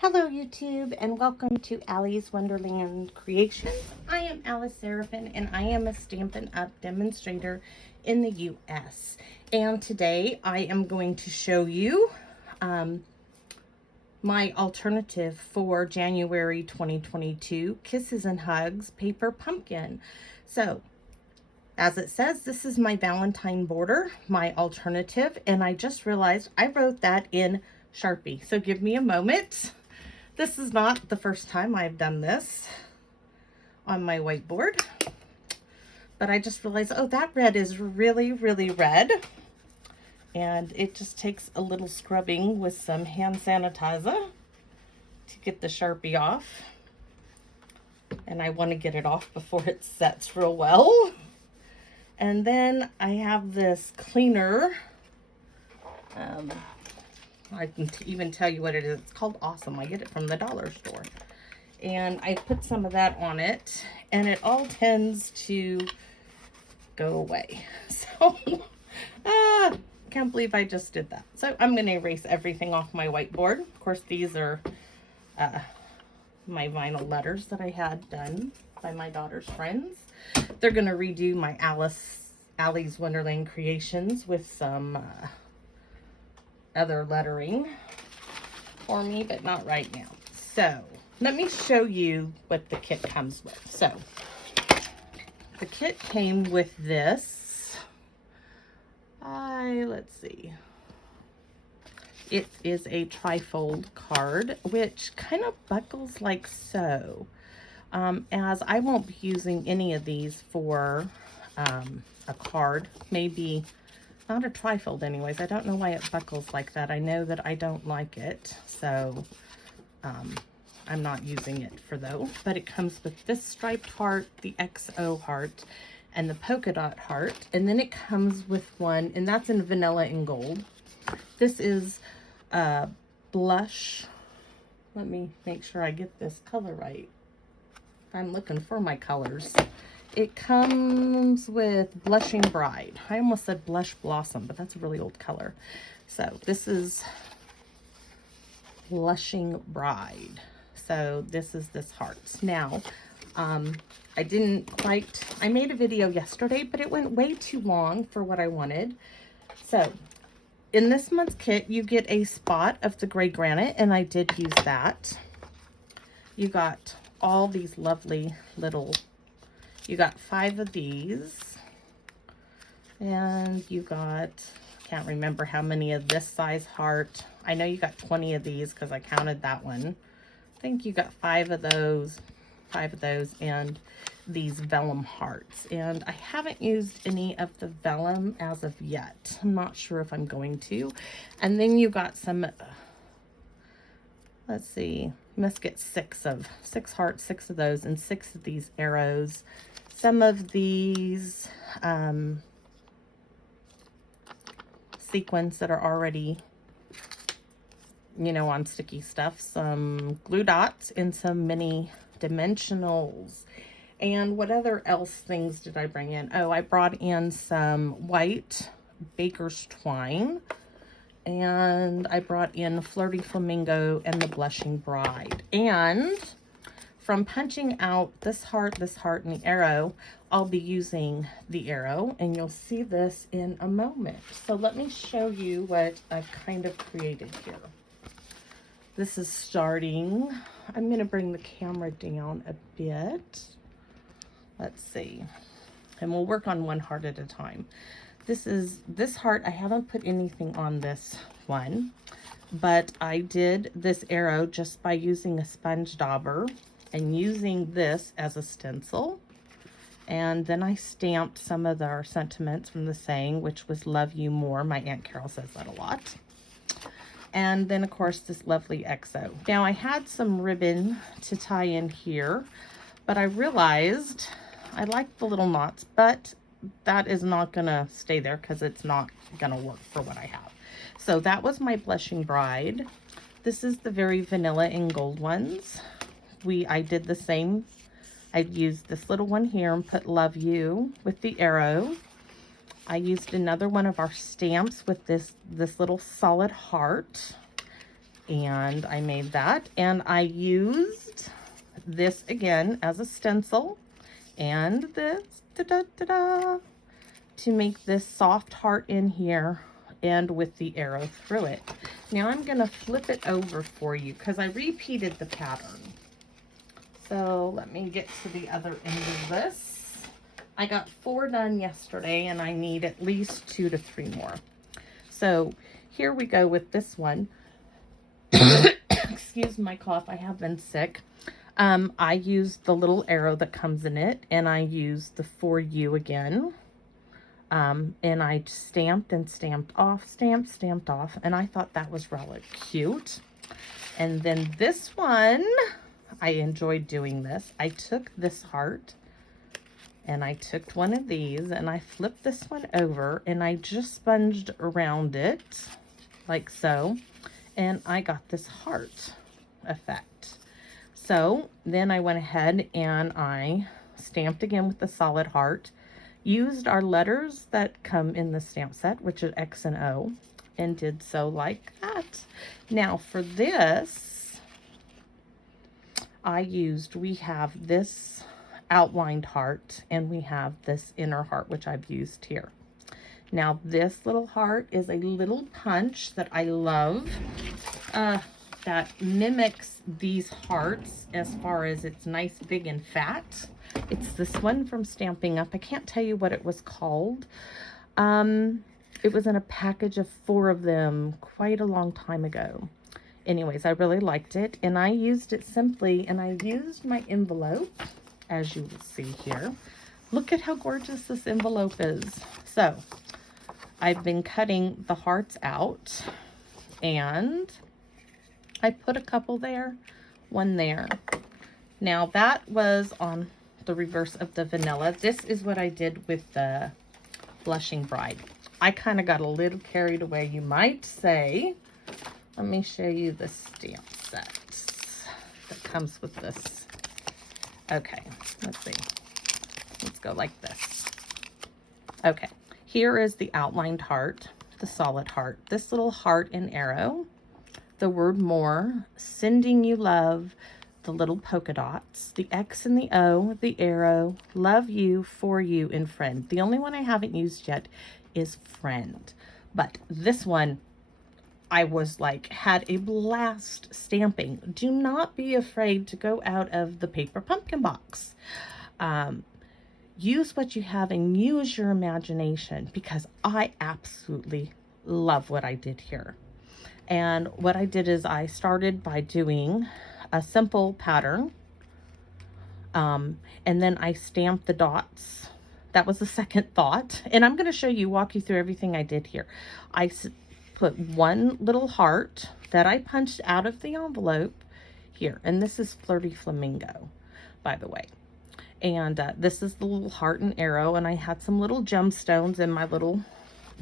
Hello YouTube and welcome to Allie's Wonderland Creations. I am Alice Seraphin and I am a Stampin' Up! Demonstrator in the US. And today I am going to show you my alternative for January 2022 Kisses and Hugs Paper Pumpkin. So as it says, this is my Valentine border, my alternative, and I just realized I wrote that in Sharpie. So give me a moment. This is not the first time I've done this on my whiteboard, but I just realized, oh, that red is really, really red. And it just takes a little scrubbing with some hand sanitizer to get the Sharpie off. And I want to get it off before it sets real well. And then I have this cleaner. I can even tell you what it is. It's called Awesome. I get it from the dollar store. And I put some of that on it, and it all tends to go away. So, can't believe I just did that. So I'm going to erase everything off my whiteboard. Of course, these are my vinyl letters that I had done by my daughter's friends. They're going to redo my Allie's Wonderland Creations with some other lettering for me, but not right now. So let me show you what the kit comes with. So the kit came with this. Let's see. It is a trifold card, which kind of buckles like so. As I won't be using any of these for a card, maybe not a trifold anyways. I don't know why it buckles like that. I know that I don't like it, so I'm not using it for those. But it comes with this striped heart, the XO heart, and the polka dot heart. And then it comes with one, and that's in vanilla and gold. This is blush. Let me make sure I get this color right. I'm looking for my colors. It comes with Blushing Bride. I almost said Blush Blossom, but that's a really old color. So this is Blushing Bride. So this is this heart. Now, I made a video yesterday, but it went way too long for what I wanted. So in this month's kit, you get a spot of the gray granite, and I did use that. You got all these lovely little, you got 5 of these, and you got, can't remember how many of this size heart. I know you got 20 of these because I counted that one. I think you got 5 of those, and these vellum hearts. And I haven't used any of the vellum as of yet. I'm not sure if I'm going to. And then you got some, let's see, you must get 6 hearts, 6 of those, and 6 of these arrows. Some of these sequins that are already, you know, on sticky stuff. Some glue dots and some mini dimensionals. And what other else things did I bring in? Oh, I brought in some white baker's twine. And I brought in Flirty Flamingo and the Blushing Bride. And from punching out this heart, and the arrow, I'll be using the arrow, and you'll see this in a moment. So let me show you what I've kind of created here. This is starting, I'm going to bring the camera down a bit. Let's see. And we'll work on one heart at a time. This heart, I haven't put anything on this one, but I did this arrow just by using a sponge dauber and using this as a stencil. And then I stamped some of our sentiments from the saying, which was love you more. My Aunt Carol says that a lot. And then of course this lovely XO. Now I had some ribbon to tie in here, but I realized I like the little knots, but that is not gonna stay there because it's not gonna work for what I have. So that was my Blushing Bride. This is the very vanilla and gold ones. I did the same. I used this little one here and put love you with the arrow. I used another one of our stamps with this little solid heart. And I made that, and I used this again as a stencil, and this to make this soft heart in here and with the arrow through it. Now I'm going to flip it over for you because I repeated the pattern. So let me get to the other end of this. I got 4 done yesterday, and I need at least 2 to 3 more. So here we go with this one. Excuse my cough, I have been sick. I used the little arrow that comes in it, and I used the for you again. And I stamped and stamped off, stamped off, and I thought that was really cute. And then this one, I enjoyed doing this. I took this heart, and I took one of these, and I flipped this one over, and I just sponged around it, like so, and I got this heart effect. So then I went ahead and I stamped again with the solid heart, used our letters that come in the stamp set, which is X and O, and did so like that. Now for this, we have this outlined heart, and we have this inner heart, which I've used here. Now this little heart is a little punch that I love, that mimics these hearts as far as it's nice, big, and fat. It's this one from Stamping Up. I can't tell you what it was called. It was in a package of 4 of them quite a long time ago. Anyways, I really liked it, and I used it simply, and I used my envelope, as you will see here. Look at how gorgeous this envelope is. So I've been cutting the hearts out, and I put a couple there, one there. Now that was on the reverse of the vanilla. This is what I did with the Blushing Bride. I kind of got a little carried away, you might say. Let me show you the stamp set that comes with this. Okay, let's see. Let's go like this. Okay, here is the outlined heart, the solid heart. This little heart and arrow, the word more, sending you love, the little polka dots, the X and the O, the arrow, love you, for you, and friend. The only one I haven't used yet is friend. But this one, I was like, had a blast stamping. Do not be afraid to go out of the paper pumpkin box. Use what you have and use your imagination, because I absolutely love what I did here. And what I did is I started by doing a simple pattern, and then I stamped the dots. That was the second thought, and I'm going to walk you through everything I did here. I put one little heart that I punched out of the envelope here, and this is Flirty Flamingo, by the way. And this is the little heart and arrow, and I had some little gemstones in my little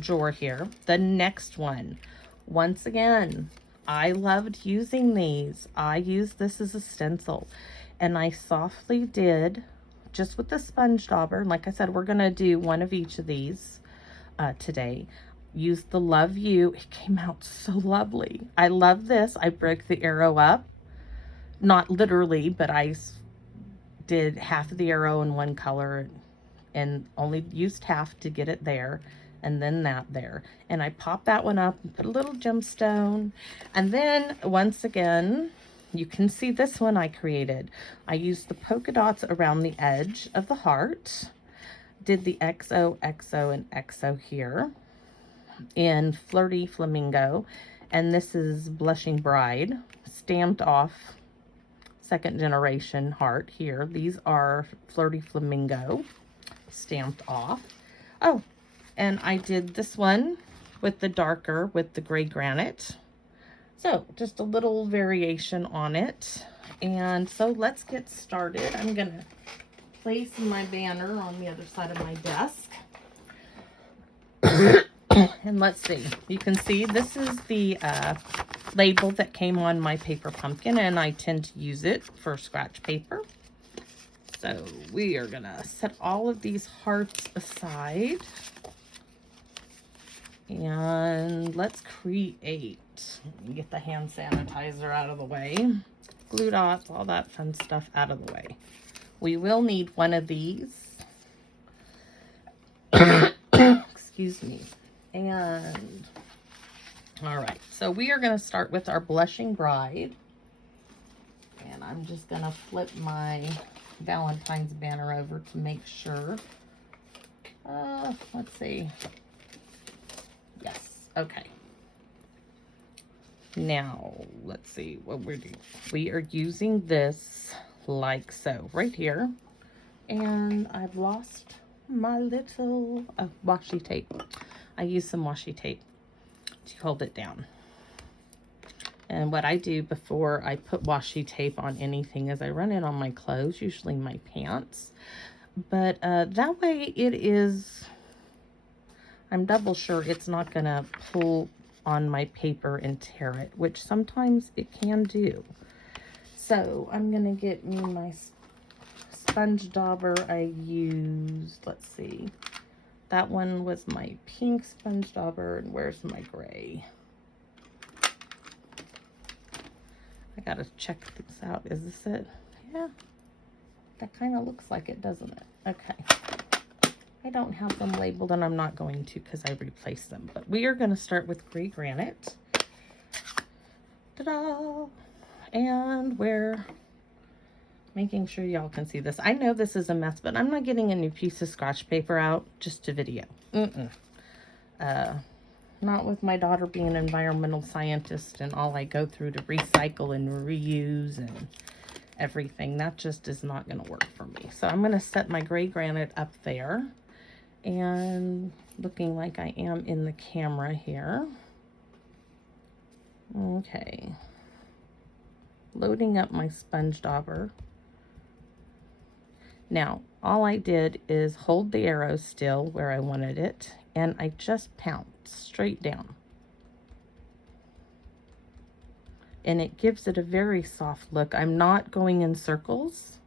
drawer here. The next one, once again, I loved using these. I used this as a stencil, and I softly did, just with the sponge dauber. Like I said, we're going to do one of each of these today. Use the love you. It came out so lovely. I love this. I broke the arrow up, not literally, but I did half of the arrow in one color and only used half to get it there, and then that there. And I popped that one up and put a little gemstone. And then once again, you can see this one I created. I used the polka dots around the edge of the heart, did the XO, XO, and XO here in Flirty Flamingo, and this is Blushing Bride, stamped off second generation heart here. These are Flirty Flamingo, stamped off. Oh, and I did this one with the darker, with the gray granite. So just a little variation on it. And so let's get started. I'm gonna place my banner on the other side of my desk. And let's see, you can see this is the label that came on my paper pumpkin, and I tend to use it for scratch paper. So we are gonna set all of these hearts aside, and let's create Get the hand sanitizer out of the way. Glue dots, all that fun stuff out of the way. We will need one of these. Excuse me. And, all right. So we are going to start with our Blushing Bride. And I'm just going to flip my Valentine's banner over to make sure. Let's see. Yes. Okay. Now, let's see what we're doing. We are using this like so right here. And I've lost my little washi tape. I use some washi tape to hold it down. And what I do before I put washi tape on anything is I run it on my clothes, usually my pants. But that way it is, I'm double sure it's not going to pull on my paper and tear it, which sometimes it can do. So I'm going to get me my sponge dauber I used. Let's see. That one was my pink sponge dauber, and where's my gray? I gotta check this out. Is this it? Yeah. That kind of looks like it, doesn't it? Okay. I don't have them labeled, and I'm not going to because I replaced them. But we are going to start with gray granite. Ta-da! And we're making sure y'all can see this. I know this is a mess, but I'm not getting a new piece of scratch paper out just to video. Not with my daughter being an environmental scientist and all I go through to recycle and reuse and everything. That just is not going to work for me. So I'm going to set my gray granite up there. And looking like I am in the camera here. Okay. Loading up my sponge dauber. Now, all I did is hold the arrow still where I wanted it, and I just pounced straight down. And it gives it a very soft look. I'm not going in circles.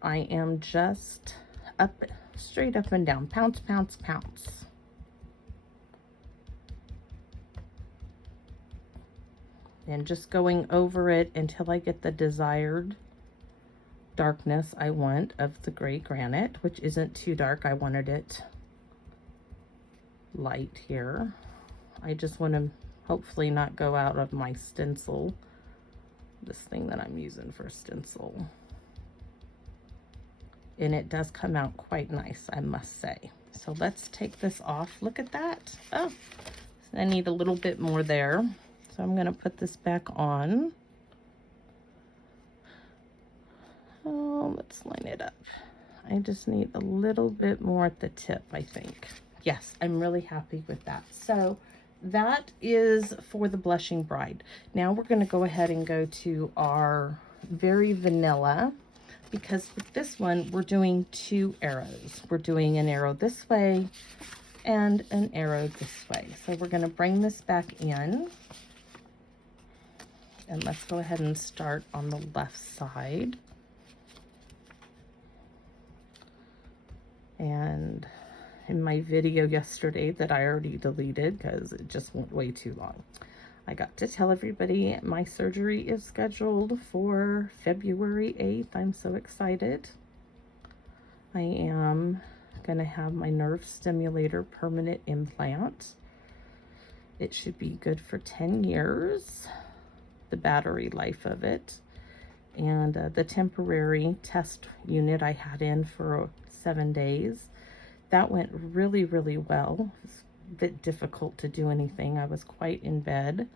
I am just up, straight up and down. Pounce, pounce, pounce. And just going over it until I get the desired darkness I want of the gray granite, which isn't too dark. I wanted it light here. I just want to hopefully not go out of my stencil, this thing that I'm using for stencil. And it does come out quite nice, I must say. So let's take this off. Look at that. Oh, I need a little bit more there. So I'm going to put this back on. Oh, let's line it up. I just need a little bit more at the tip, I think. Yes, I'm really happy with that. So that is for the Blushing Bride. Now we're going to go ahead and go to our very vanilla, because with this one, we're doing two arrows. We're doing an arrow this way and an arrow this way. So we're going to bring this back in. And let's go ahead and start on the left side. And in my video yesterday that I already deleted because it just went way too long, I got to tell everybody my surgery is scheduled for February 8th. I'm so excited. I am going to have my nerve stimulator permanent implant. It should be good for 10 years, the battery life of it. And the temporary test unit I had in for 7 days, that went really, really well. It was a bit difficult to do anything. I was quite in bed.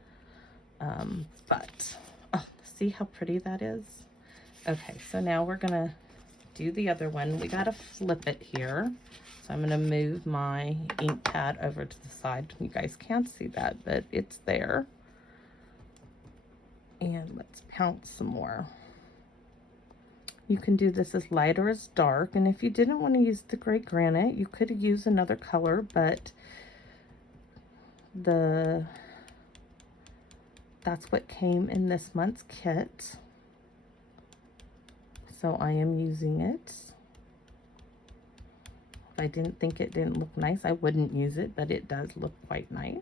But, oh, see how pretty that is? Okay, so now we're going to do the other one. We got to flip it here. So I'm going to move my ink pad over to the side. You guys can't see that, but it's there. And let's pounce some more. You can do this as light or as dark. And if you didn't want to use the gray granite, you could use another color, but that's what came in this month's kit. So I am using it. If I didn't think it didn't look nice, I wouldn't use it, but it does look quite nice.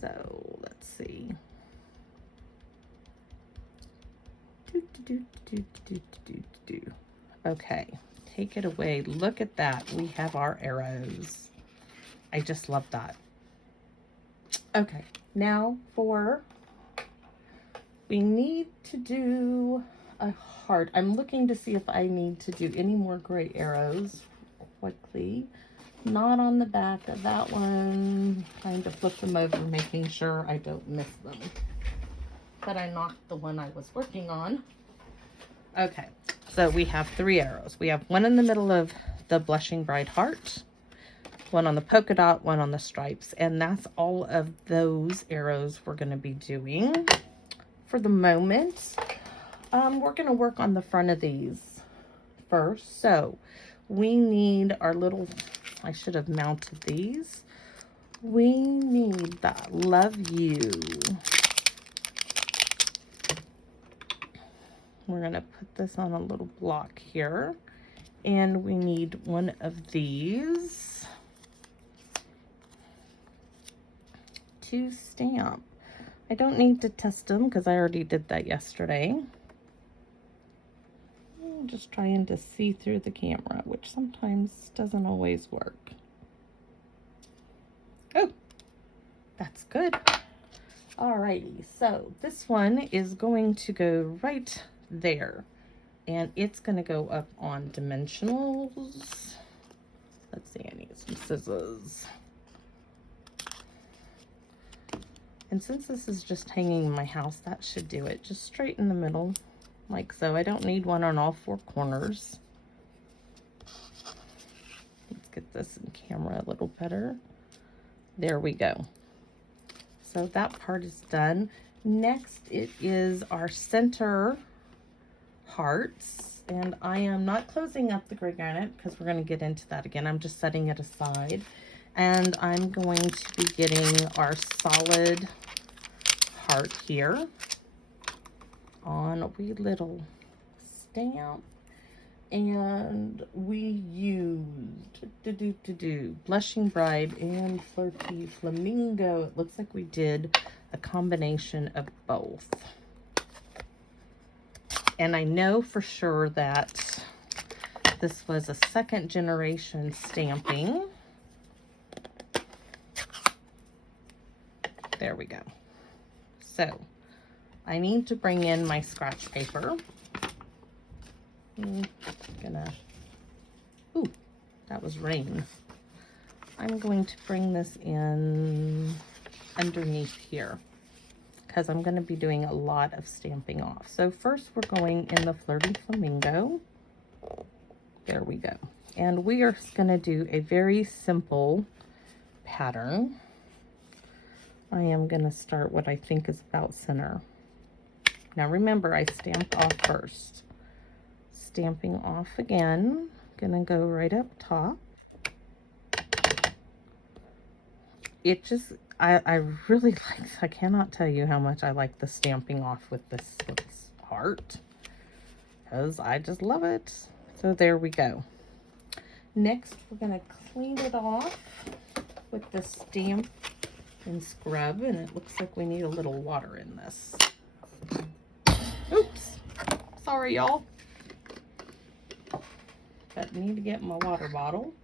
So let's see. Okay, take it away. Look at that. We have our arrows. I just love that. Okay, now we need to do a heart. I'm looking to see if I need to do any more gray arrows quickly. Not on the back of that one. Trying to flip them over, making sure I don't miss them. But I knocked the one I was working on. Okay, so we have 3 arrows. We have one in the middle of the Blushing Bride heart, one on the polka dot, one on the stripes, and that's all of those arrows we're going to be doing for the moment. We're going to work on the front of these first. So we need our little, I should have mounted these. We need that love you. We're going to put this on a little block here, and we need one of these to stamp. I don't need to test them because I already did that yesterday. I'm just trying to see through the camera, which sometimes doesn't always work. Oh, that's good. Alrighty, so this one is going to go right there, and it's going to go up on dimensionals. Let's see, I need some scissors. And since this is just hanging in my house, that should do it. Just straight in the middle, like so. I don't need one on all 4 corners. Let's get this in camera a little better. There we go. So that part is done. Next, it is our center hearts, and I am not closing up the gray granite because we're going to get into that again. I'm just setting it aside, and I'm going to be getting our solid heart here on a wee little stamp, and we used Blushing Bride and Flirty Flamingo. It looks like we did a combination of both. And I know for sure that this was a 2nd generation stamping. There we go. So I need to bring in my scratch paper. Ooh, that was rain. I'm going to bring this in underneath here, because I'm going to be doing a lot of stamping off. So first we're going in the Flirty Flamingo. There we go. And we are going to do a very simple pattern. I am going to start what I think is about center. Now remember, I stamped off first. Stamping off again. Going to go right up top. It just, I really like, I cannot tell you how much I like the stamping off with this heart, because I just love it. So there we go. Next, we're going to clean it off with the stamp and scrub, and it looks like we need a little water in this. Oops, sorry y'all, but I need to get my water bottle.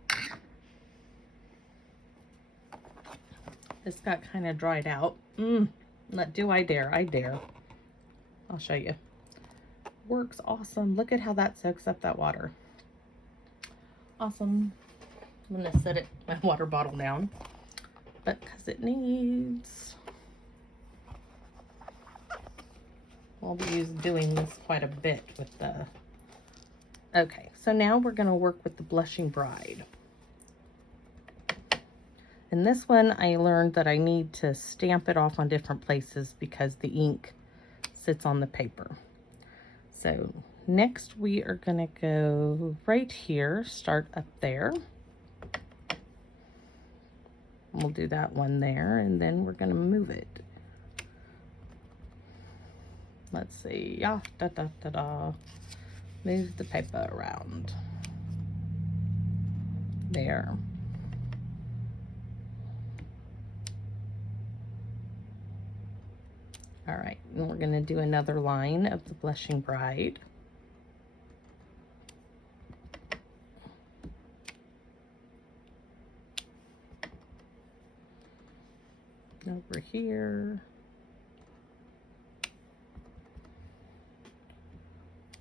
This got kind of dried out. Do I dare? I dare. I'll show you. Works awesome. Look at how that soaks up that water. Awesome. I'm going to set my water bottle down, but because it needs... We'll be doing this quite a bit with the... Okay, so now we're going to work with the Blushing Bride. In this one, I learned that I need to stamp it off on different places because the ink sits on the paper. So next we are going to go right here, start up there. We'll do that one there, and then we're going to move it. Let's see. Yeah, move the paper around. There. All right, and we're gonna do another line of the Blushing Bride. Over here.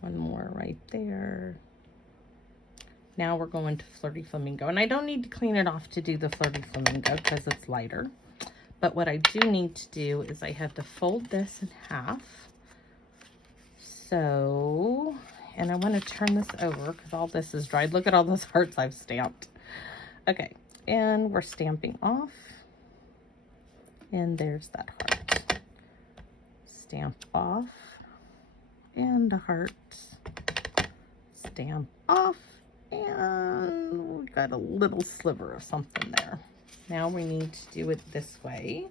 One more right there. Now we're going to Flirty Flamingo. And I don't need to clean it off to do the Flirty Flamingo because it's lighter. But what I do need to do is I have to fold this in half. So, and I want to turn this over because all this is dried. Look at all those hearts I've stamped. Okay, and we're stamping off. And there's that heart. Stamp off. And a heart. Stamp off. And we got a little sliver of something there. Now we need to do it this way,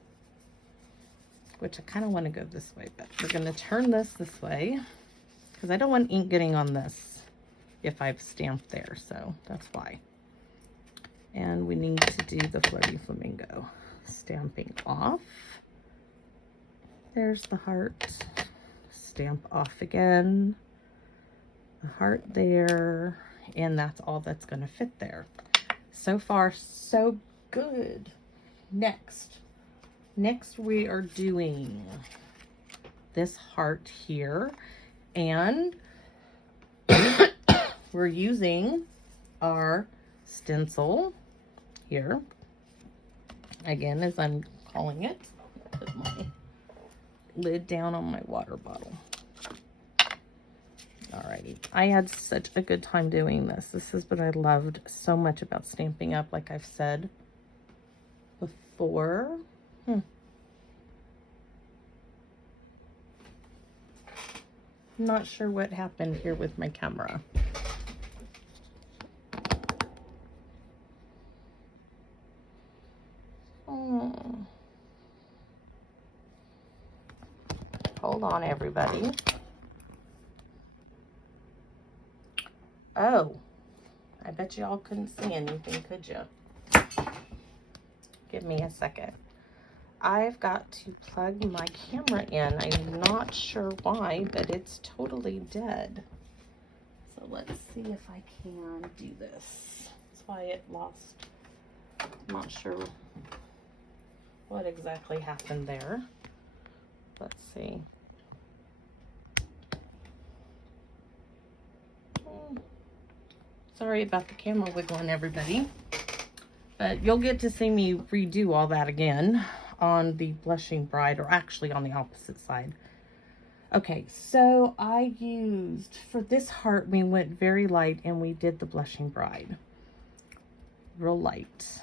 which I kind of want to go this way, but we're going to turn this way because I don't want ink getting on this if I've stamped there, so that's why. And we need to do the Flirty Flamingo. Stamping off. There's the heart. Stamp off again. The heart there. And that's all that's going to fit there. So far, so good. Next we are doing this heart here. And we're using our stencil here. Again, as I'm calling it, put my lid down on my water bottle. Alrighty, I had such a good time doing this. This is what I loved so much about Stampin' Up, like I've said before. Not sure what happened here with my camera. Hold on, everybody. Oh, I bet y'all couldn't see anything, could you? Give me a second. I've got to plug my camera in. I'm not sure why, but it's totally dead. So let's see if I can do this. That's why it lost. I'm not sure what exactly happened there. Let's see. Sorry about the camera wiggling, everybody. But you'll get to see me redo all that again on the Blushing Bride, or actually on the opposite side. Okay, so I used, for this heart, we went very light and we did the Blushing Bride. Real light.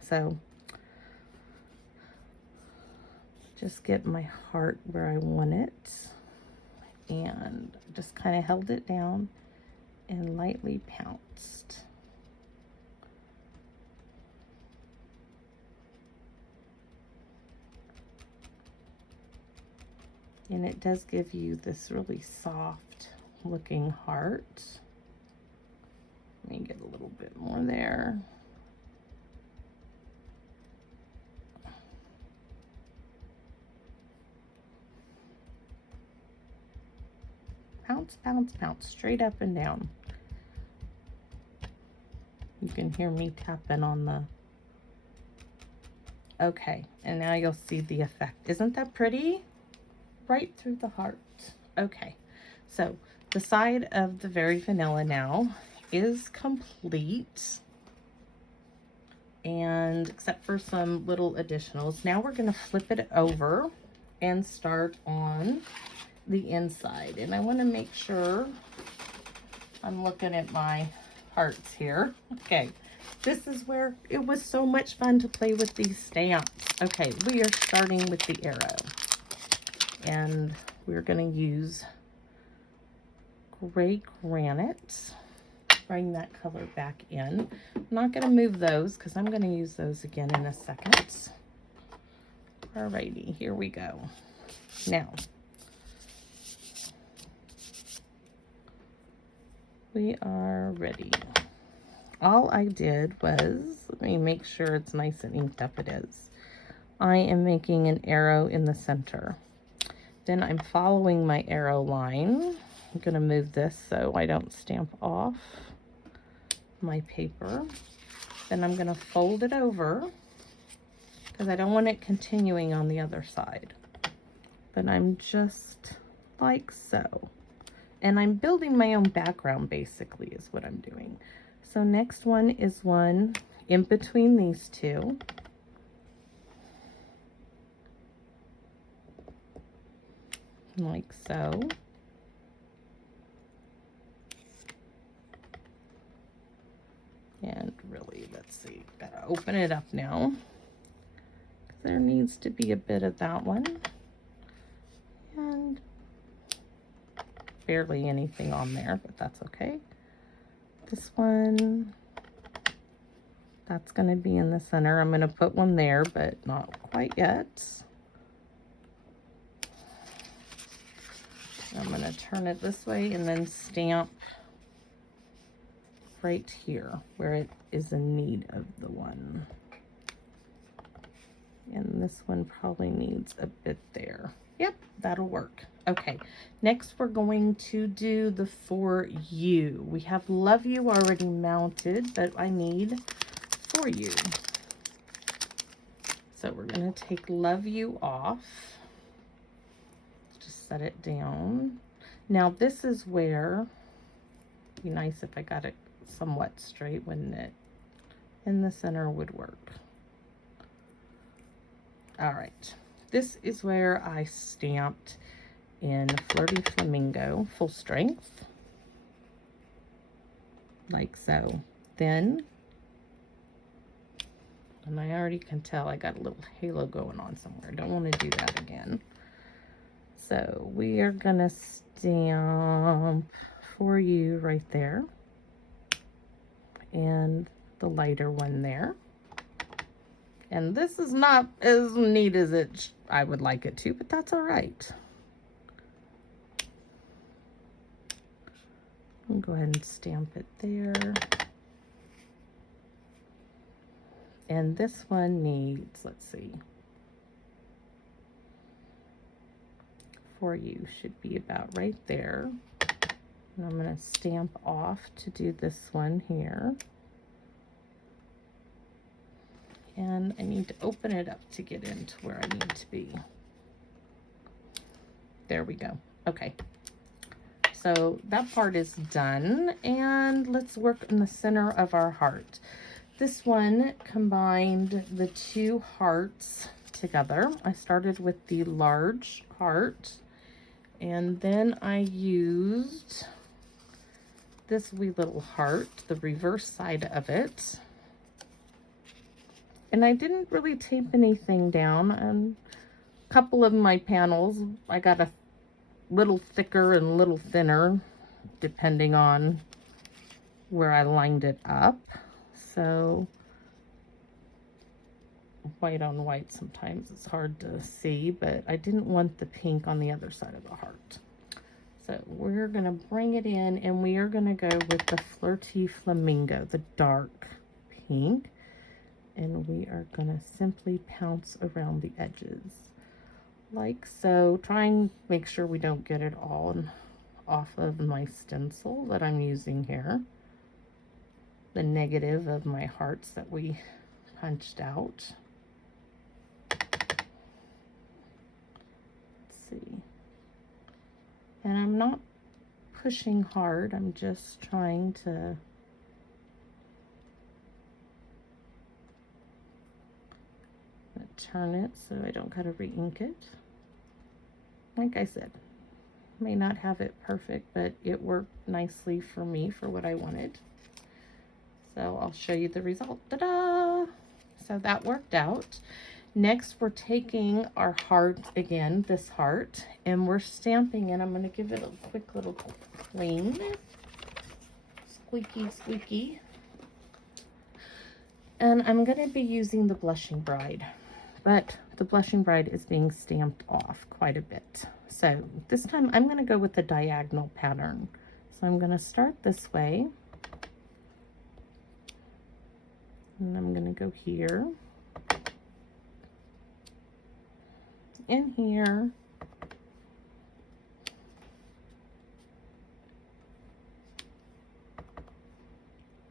So, just get my heart where I want it. And just kind of held it down and lightly pounced. And it does give you this really soft looking heart. Let me get a little bit more there. Pounce, pounce, pounce, straight up and down. You can hear me tapping on the... Okay, and now you'll see the effect. Isn't that pretty? Right through the heart. Okay, so the side of the Very Vanilla now is complete. And except for some little additionals. Now we're going to flip it over and start on the inside. And I want to make sure I'm looking at my hearts here. Okay, this is where it was so much fun to play with these stamps. Okay, we are starting with the arrow. And we're going to use gray granite. Bring that color back in. I'm not going to move those because I'm going to use those again in a second. Alrighty, here we go. Now, we are ready. All I did was, let me make sure it's nice and inked up. It is. I am making an arrow in the center. Then I'm following my arrow line. I'm going to move this so I don't stamp off my paper. Then I'm going to fold it over because I don't want it continuing on the other side. But I'm just like so. And I'm building my own background basically is what I'm doing. So next one is one in between these two. Like so. And really, let's see, gotta open it up now. There needs to be a bit of that one. And barely anything on there, but that's okay. This one, that's gonna be in the center. I'm gonna put one there, but not quite yet. I'm gonna turn it this way and then stamp right here where it is in need of the one. And this one probably needs a bit there. Yep, that'll work. Okay, next we're going to do the For You. We have Love You already mounted, but I need For You. So we're gonna take Love You off. Just set it down. Now this is where, it'd be nice if I got it somewhat straight, wouldn't it? In the center would work. All right, this is where I stamped in Flirty Flamingo full strength, like so. Then, and I already can tell I got a little halo going on somewhere. Don't want to do that again. So we are gonna stamp For You right there, and the lighter one there. And this is not as neat as I would like it to, but that's all right. I'll go ahead and stamp it there. And this one needs, let's see, For You should be about right there. And I'm going to stamp off to do this one here. And I need to open it up to get into where I need to be. There we go. Okay. So that part is done. And let's work in the center of our heart. This one combined the two hearts together. I started with the large heart. And then I used this wee little heart, the reverse side of it. And I didn't really tape anything down. And a couple of my panels, I got a little thicker and a little thinner, depending on where I lined it up. So white on white, sometimes it's hard to see, but I didn't want the pink on the other side of the heart. So we're gonna bring it in, and we are gonna go with the Flirty Flamingo, the dark pink. And we are gonna simply pounce around the edges like so. Try and make sure we don't get it all off of my stencil that I'm using here. The negative of my hearts that we punched out. Let's see. And I'm not pushing hard, I'm just trying to turn it so I don't gotta re-ink it. Like I said, may not have it perfect, but it worked nicely for me for what I wanted. So I'll show you the result. Ta-da! So that worked out. Next, we're taking our heart again, this heart, and we're stamping it. I'm going to give it a quick little clean. Squeaky, squeaky. And I'm going to be using the Blushing Bride, but the Blushing Bride is being stamped off quite a bit. So this time I'm going to go with the diagonal pattern. So I'm going to start this way. And I'm going to go here. In here.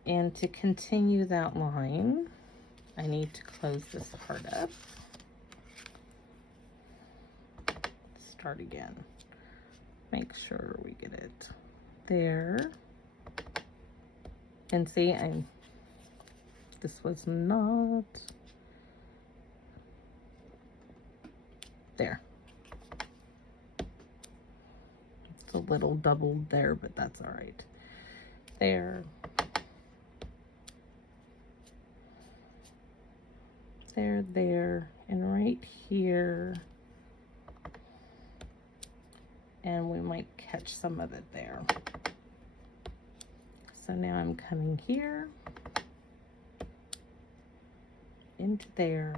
And to continue that line, I need to close this part up. Start again. Make sure we get it there. And see, this was not there. It's a little doubled there, but that's all right. There. There, and right here. And we might catch some of it there. So now I'm coming here, into there.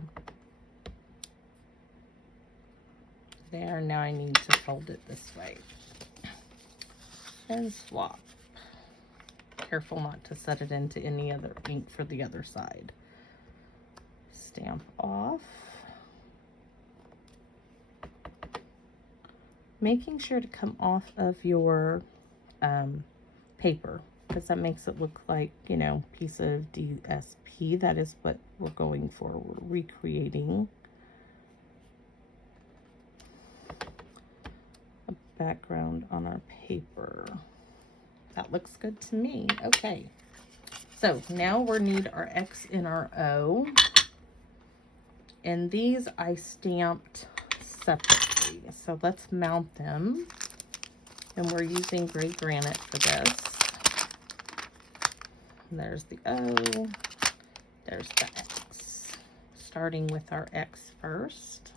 There, now I need to fold it this way. And swap. Careful not to set it into any other ink for the other side. Stamp off. Making sure to come off of your paper, because that makes it look like, you know, piece of DSP. That is what we're going for. We're recreating a background on our paper. That looks good to me. Okay, so now we need our X and our O. And these I stamped separately. So let's mount them. And we're using gray granite for this. And there's the O. There's the X. Starting with our X first.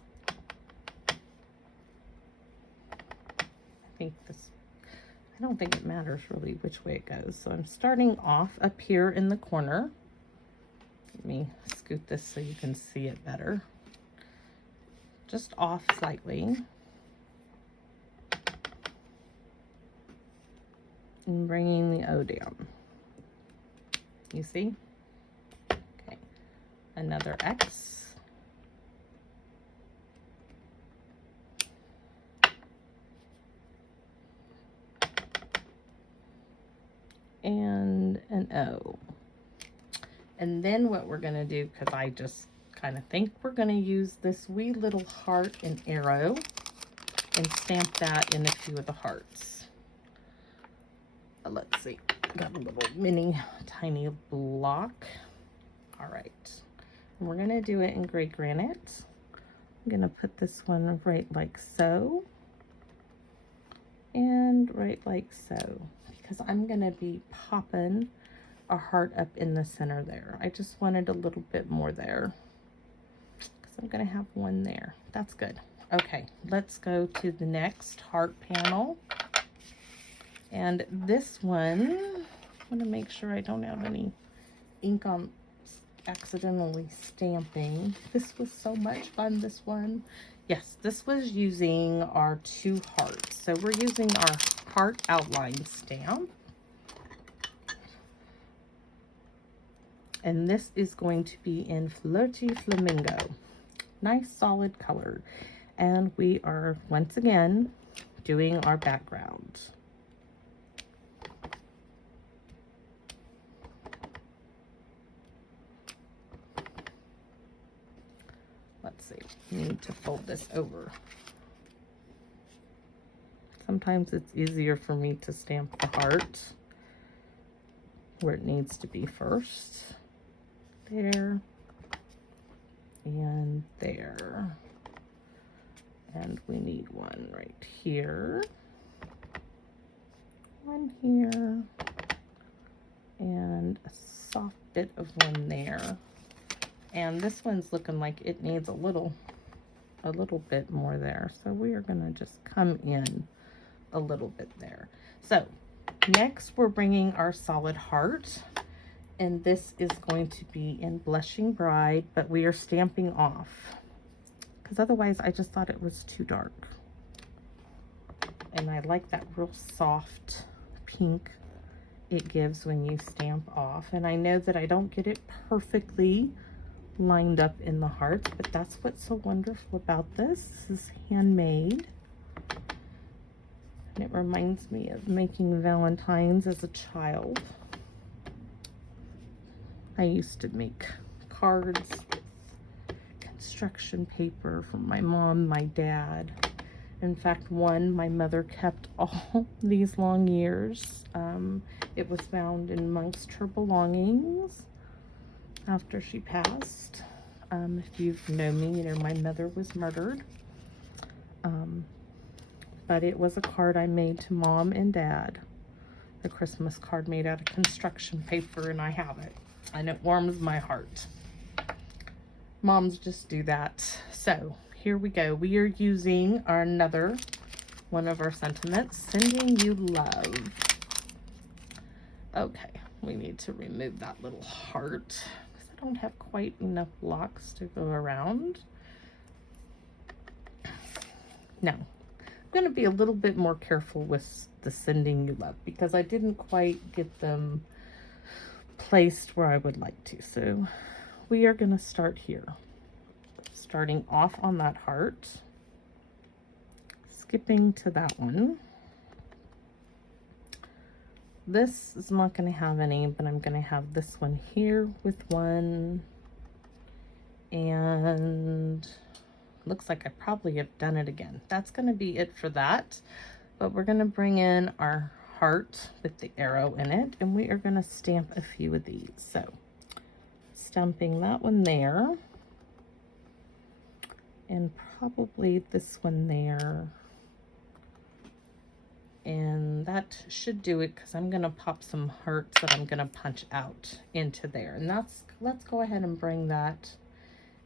I don't think it matters really which way it goes. So I'm starting off up here in the corner. Let me scoot this so you can see it better. Just off slightly. And bringing the O down. You see? Okay. Another X. And an O. And then what we're going to do, because I just kind of think we're going to use this wee little heart and arrow and stamp that in a few of the hearts. Let's see. Got a little mini tiny block. All right. And we're going to do it in gray granite. I'm going to put this one right like so. And right like so. Because I'm going to be popping a heart up in the center there. I just wanted a little bit more there. Because I'm going to have one there. That's good. Okay, let's go to the next heart panel. And this one, I want to make sure I don't have any ink on accidentally stamping. This was so much fun, this one. Yes, this was using our 2 hearts. So we're using our heart outline stamp. And this is going to be in Flirty Flamingo. Nice solid color. And we are once again doing our background. Let's see, we need to fold this over. Sometimes it's easier for me to stamp the heart where it needs to be first. There. And there. And we need one right here. One here. And a soft bit of one there. And this one's looking like it needs a little bit more there. So we are going to just come in a little bit there. So next we're bringing our solid heart. And this is going to be in Blushing Bride, but we are stamping off. Because otherwise I just thought it was too dark. And I like that real soft pink it gives when you stamp off. And I know that I don't get it perfectly lined up in the heart, but that's what's so wonderful about this. This is handmade. And it reminds me of making Valentines as a child. I used to make cards with construction paper from my mom, my dad. In fact, one my mother kept all these long years. It was found in amongst her belongings after she passed. If you've known me, you know my mother was murdered. But it was a card I made to Mom and Dad. A Christmas card made out of construction paper, and I have it. And it warms my heart. Moms just do that. So here we go. We are using another one of our sentiments, sending you love. Okay, we need to remove that little heart because I don't have quite enough blocks to go around. Now, I'm going to be a little bit more careful with the sending you love because I didn't quite get them placed where I would like to. So we are going to start here. Starting off on that heart, skipping to that one. This is not going to have any, but I'm going to have this one here with one. And looks like I probably have done it again. That's going to be it for that. But we're going to bring in our heart with the arrow in it, and we are going to stamp a few of these. So stamping that one there. And probably this one there. And that should do it because I'm going to pop some hearts that I'm going to punch out into there. And let's go ahead and bring that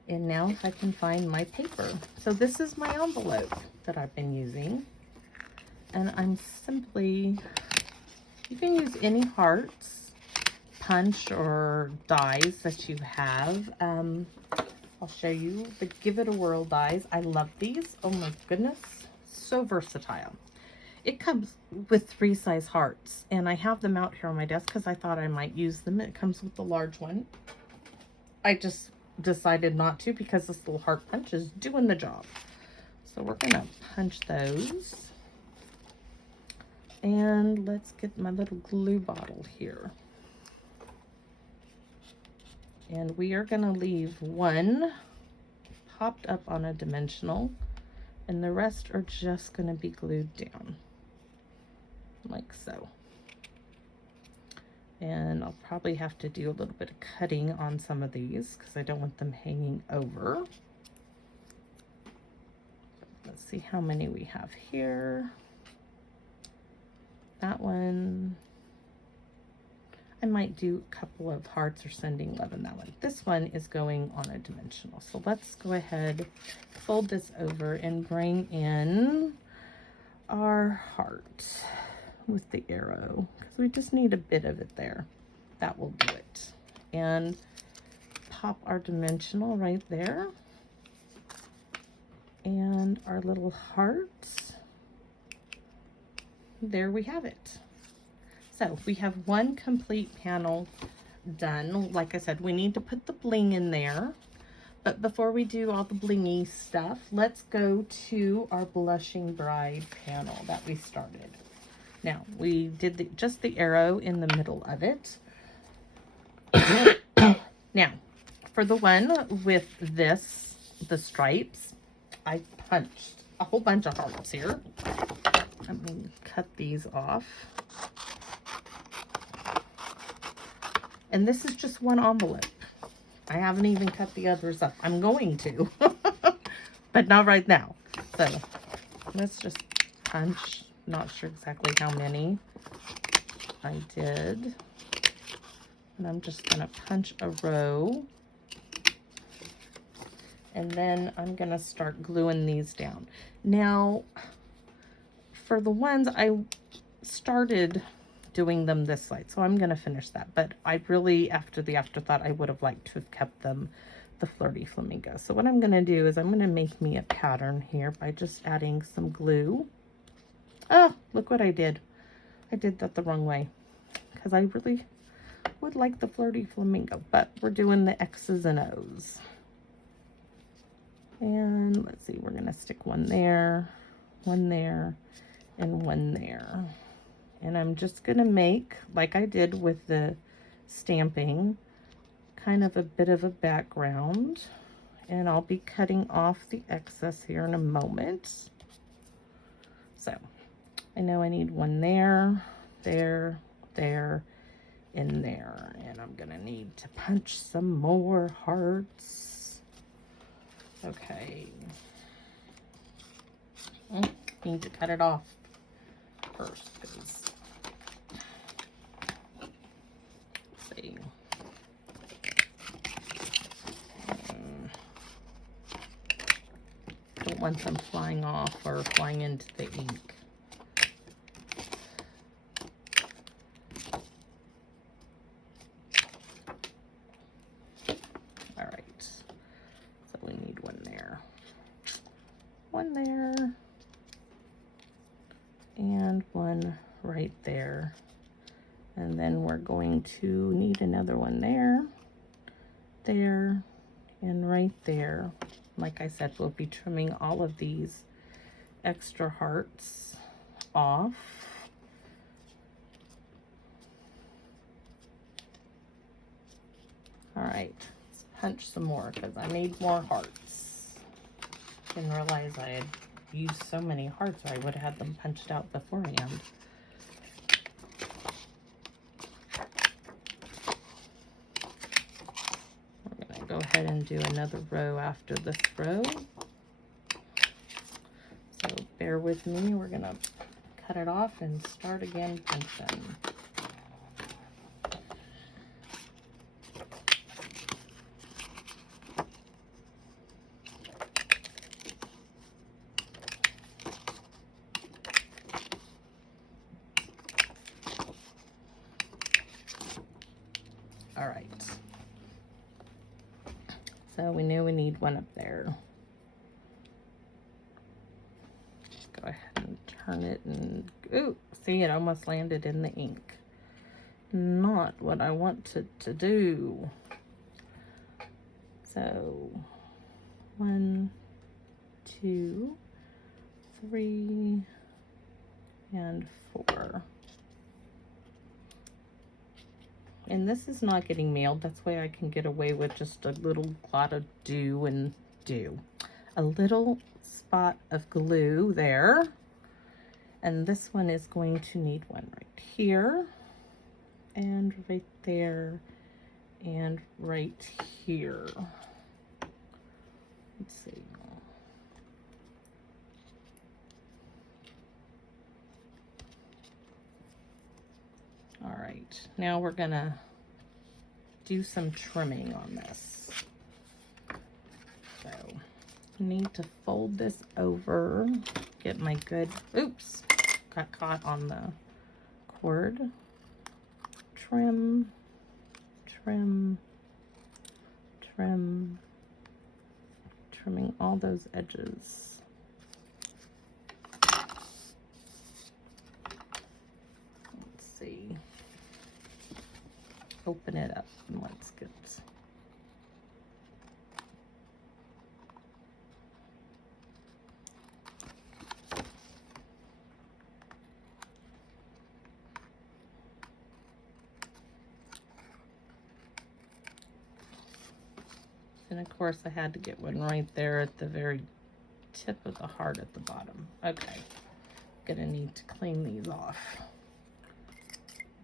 in now if I can find my paper. So this is my envelope that I've been using. And I'm simply, you can use any hearts, punch, or dies that you have. I'll show you the Give It a Whirl dies. I love these. Oh my goodness. So versatile. It comes with 3 size hearts. And I have them out here on my desk because I thought I might use them. It comes with the large one. I just decided not to because this little heart punch is doing the job. So we're going to punch those. And let's get my little glue bottle here. And we are going to leave one popped up on a dimensional, and the rest are just going to be glued down, like so. And I'll probably have to do a little bit of cutting on some of these because I don't want them hanging over. Let's see how many we have here. That one. I might do a couple of hearts or sending love in that one. This one is going on a dimensional. So let's go ahead, fold this over and bring in our heart with the arrow because we just need a bit of it there. That will do it. And pop our dimensional right there. And our little hearts. There we have it. So we have one complete panel done. Like I said, we need to put the bling in there. But before we do all the blingy stuff, let's go to our Blushing Bride panel that we started. Now, we did just the arrow in the middle of it. Now, for the one with the stripes, I punched a whole bunch of hearts here. Let me cut these off. And this is just one envelope. I haven't even cut the others up. I'm going to, but not right now. So let's just punch. Not sure exactly how many I did. And I'm just going to punch a row. And then I'm going to start gluing these down. Now, for the ones I started doing them this side, so I'm going to finish that, but I really, after the afterthought, I would have liked to have kept them the Flirty Flamingo. So what I'm going to do is I'm going to make me a pattern here by just adding some glue. Oh, look what I did. I did that the wrong way because I really would like the Flirty Flamingo, but we're doing the X's and O's. And let's see, we're going to stick one there, and one there. And I'm just going to make, like I did with the stamping, kind of a bit of a background, and I'll be cutting off the excess here in a moment. So I know I need one there, there, there, and there, and I'm gonna need to punch some more hearts. Okay. Need to cut it off first, because let's see. Don't want them flying off or flying into the ink. All right, so we need one there, and one right there. And then we're going to need another one there, there, and right there. Like I said, we'll be trimming all of these extra hearts off. All right, let's punch some more because I need more hearts. Didn't realize I had used so many hearts, or I would have had them punched out beforehand. We're gonna go ahead and do another row after this row. So bear with me, we're gonna cut it off and start again punching. All right, so we knew we need one up there. Let's go ahead and turn it, and ooh, see, it almost landed in the ink. Not what I wanted to do. So 1, 2, 3, and 4. And this is not getting mailed. That's why I can get away with just a little lot of do. A little spot of glue there. And this one is going to need one right here, and right there, and right here. Let's see. All right, now we're gonna do some trimming on this. So I need to fold this over, get my good, oops, got caught on the cord. Trim, trim, trim, trimming all those edges. See, open it up and let's get and of course I had to get one right there at the very tip of the heart at the bottom. Okay, gonna need to clean these off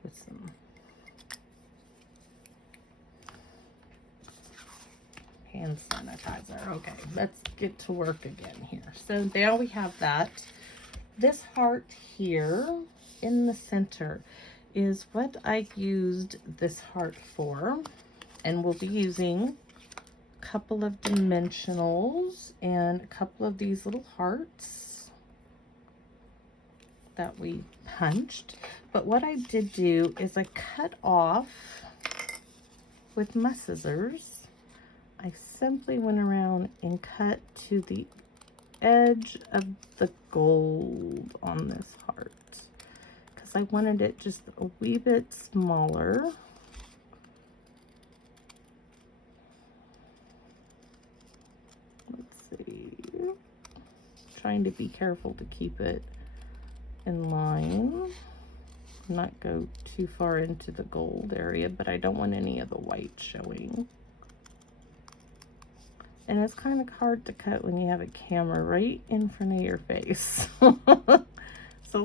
with some hand sanitizer. Okay, let's get to work again here. So now we have that. This heart here in the center is what I used this heart for, and we'll be using a couple of dimensionals and a couple of these little hearts that we punched. But what I did do is I cut off with my scissors. I simply went around and cut to the edge of the gold on this heart because I wanted it just a wee bit smaller. Let's see, trying to be careful to keep it in line. not go too far into the gold area, but I don't want any of the white showing. And it's kind of hard to cut when you have a camera right in front of your face. So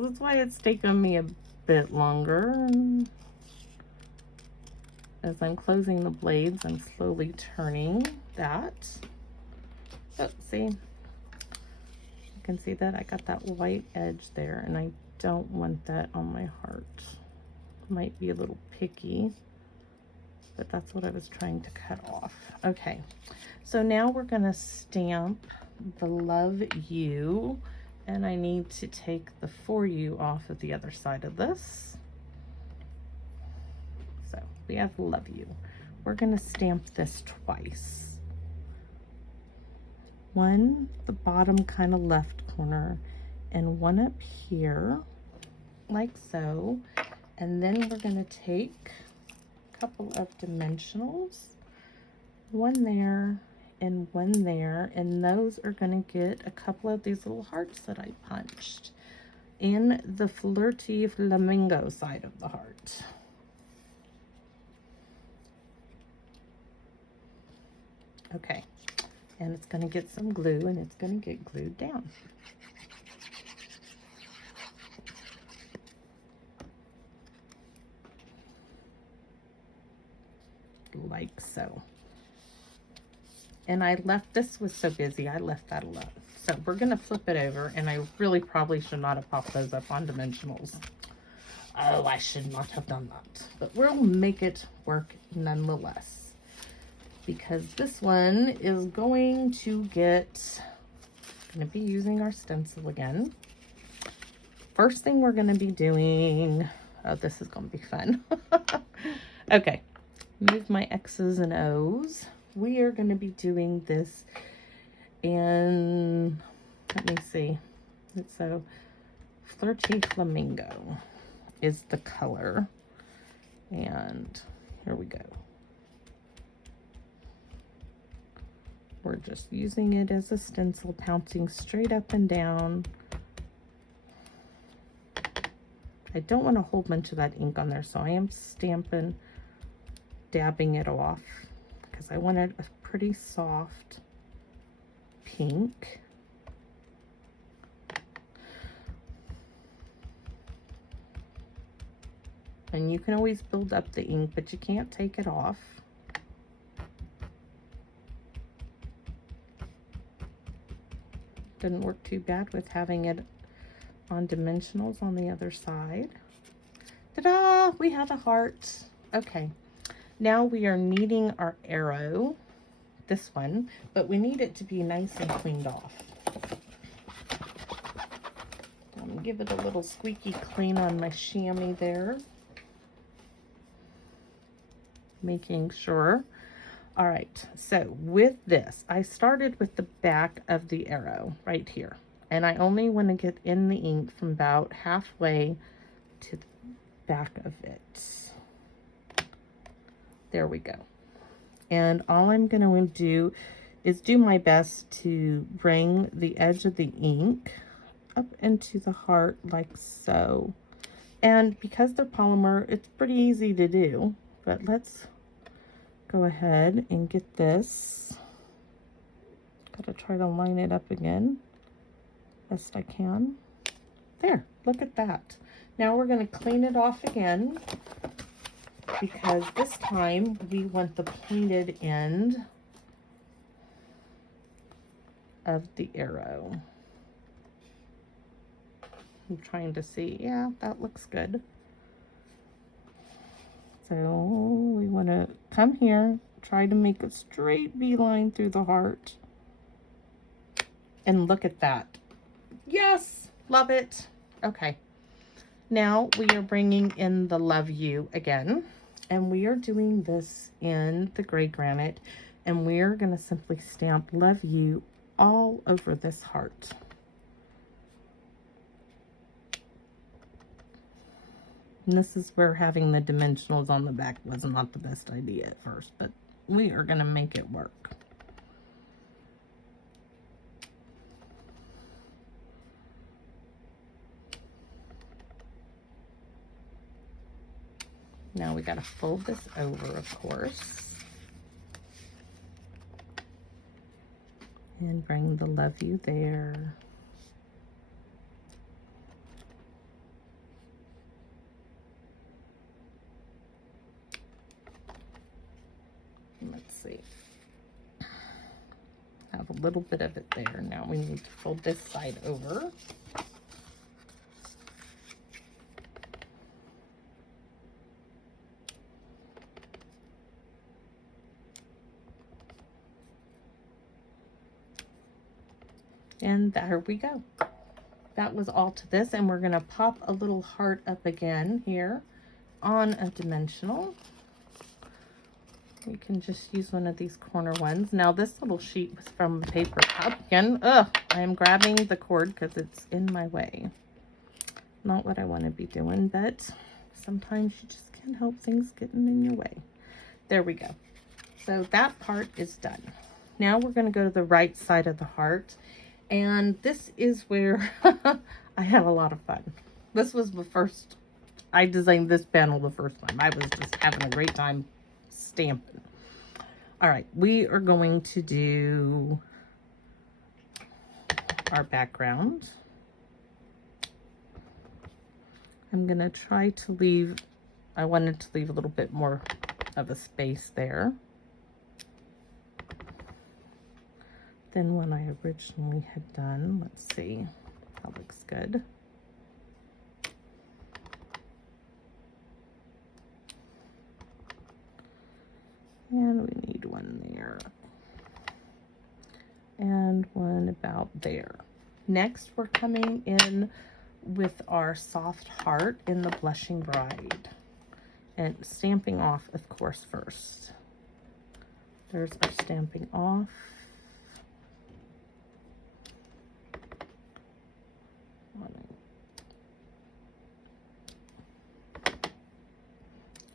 that's why it's taken me a bit longer. And as I'm closing the blades, I'm slowly turning that. Oh, see? You can see that I got that white edge there, and I don't want that on my heart. Might be a little picky, but that's what I was trying to cut off. Okay, so now we're gonna stamp the Love You, and I need to take the For You off of the other side of this. So we have Love You. We're gonna stamp this twice. One, the bottom kind of left corner, and one up here, like so. And then we're gonna take a couple of dimensionals, one there and one there, and those are gonna get a couple of these little hearts that I punched in the flirty flamingo side of the heart. Okay, and it's gonna get some glue, and it's gonna get glued down. Like so. And I left, this was so busy, I left that alone. So we're gonna flip it over, and I really probably should not have popped those up on dimensionals. Oh, I should not have done that. But we'll make it work nonetheless, because this one is going to get, gonna be using our stencil again. First thing we're gonna be doing, oh, this is gonna be fun. Okay. Move my X's and O's. We are going to be doing this in, let me see, it's a Flirty Flamingo is the color. And here we go. We're just using it as a stencil, pouncing straight up and down. I don't want a whole bunch of that ink on there, so I am dabbing it off because I wanted a pretty soft pink. And you can always build up the ink, but you can't take it off. Didn't work too bad with having it on dimensionals on the other side. Ta-da! We have a heart. Okay. Now we are kneading our arrow, this one, but we need it to be nice and cleaned off. I'm gonna give it a little squeaky clean on my chamois there. Making sure. All right, so with this, I started with the back of the arrow right here, and I only want to get in the ink from about halfway to the back of it. There we go. And all I'm going to do is do my best to bring the edge of the ink up into the heart like so. And because they're polymer, it's pretty easy to do. But let's go ahead and get this. Gotta try to line it up again best I can. There, look at that. Now we're going to clean it off again, because this time we want the pointed end of the arrow. I'm trying to see, yeah, that looks good. So we want to come here, try to make a straight beeline through the heart. And look at that. Yes, love it. Okay. Now we are bringing in the Love You again. And we are doing this in the gray granite, and we are going to simply stamp Love You all over this heart. And this is where having the dimensionals on the back was not the best idea at first, but we are going to make it work. Now we got to fold this over, of course, and bring the love you there. Let's see. Have a little bit of it there. Now we need to fold this side over. And there we go. That was all to this, and we're gonna pop a little heart up again here on a dimensional. We can just use one of these corner ones. Now this little sheet was from the paper pumpkin. Ugh, I am grabbing the cord because it's in my way. Not what I want to be doing, but sometimes you just can't help things getting in your way. There we go. So that part is done. Now we're going to go to the right side of the heart. And this is where I had a lot of fun. This was the first, I designed this panel the first time. I was just having a great time stamping. All right, we are going to do our background. I'm going to try to leave, I wanted to leave a little bit more of a space there than what I originally had done. Let's see, that looks good. And we need one there. And one about there. Next, we're coming in with our soft heart in the Blushing Bride. And stamping off, of course, first. There's our stamping off.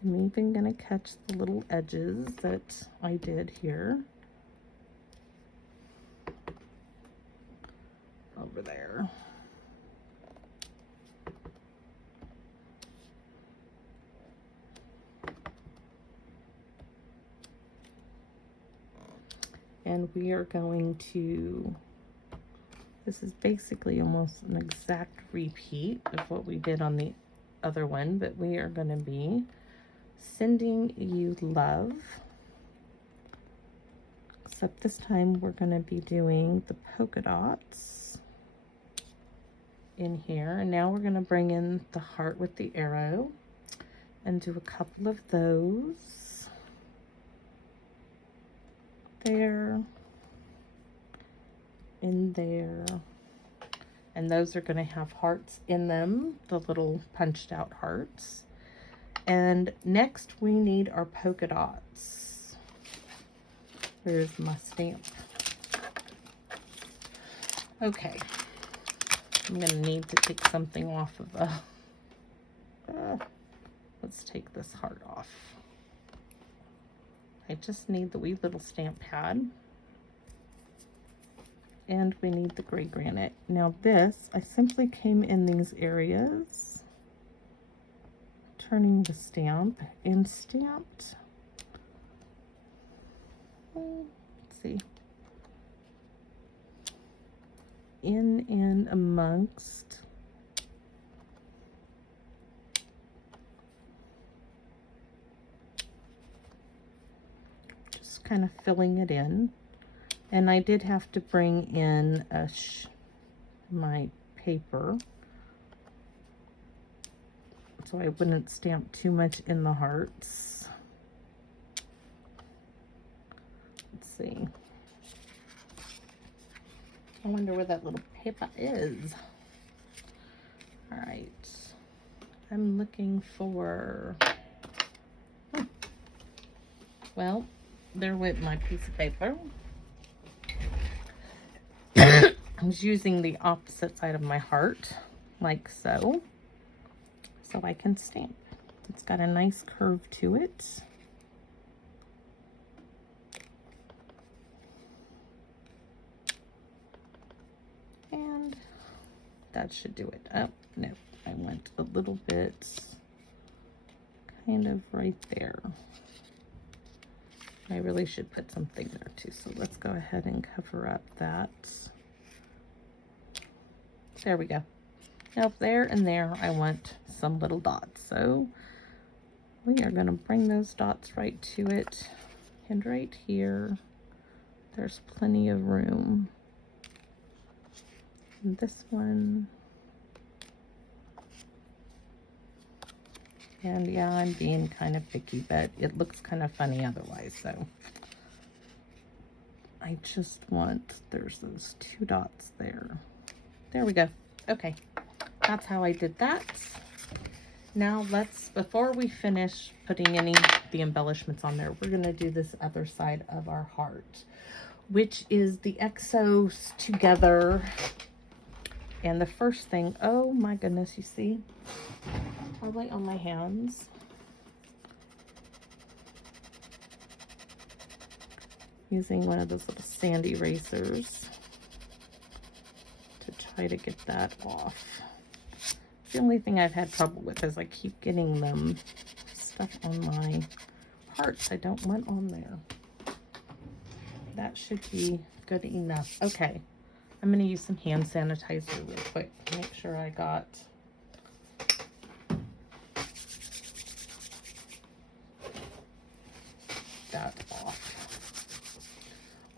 I'm even going to catch the little edges that I did here. Over there. And we are going to, this is basically almost an exact repeat of what we did on the other one, but we are going to be sending you love, except this time we're going to be doing the polka dots in here. And now we're going to bring in the heart with the arrow and do a couple of those there, in there, and those are going to have hearts in them, the little punched out hearts. And next we need our polka dots. There's my stamp. Okay, I'm gonna need to take something off of let's take this heart off. I just need the wee little stamp pad. And we need the gray granite. Now this, I simply came in these areas, turning the stamp and stamped, let's see, in and amongst just kind of filling it in. And I did have to bring in my paper so I wouldn't stamp too much in the hearts. Let's see. I wonder where that little paper is. All right. I'm looking for, well, there went my piece of paper. I was using the opposite side of my heart, like so I can stamp. It's got a nice curve to it. And that should do it. Oh, no, I went a little bit kind of right there. I really should put something there too, so let's go ahead and cover up that. There we go. Now there and there I want some little dots, so we are going to bring those dots right to it, and right here there's plenty of room. And this one, and yeah, I'm being kind of picky, but it looks kind of funny otherwise, so I just want, there's those 2 dots there. There we go. Okay, that's how I did that. Now let's, before we finish putting any of the embellishments on there, we're going to do this other side of our heart, which is the XOs together. And the first thing, oh my goodness, you see, probably on my hands. Using one of those little sand erasers to try to get that off. The only thing I've had trouble with is I keep getting them stuck on my parts I don't want on there. That should be good enough. Okay, I'm going to use some hand sanitizer real quick to make sure I got that off.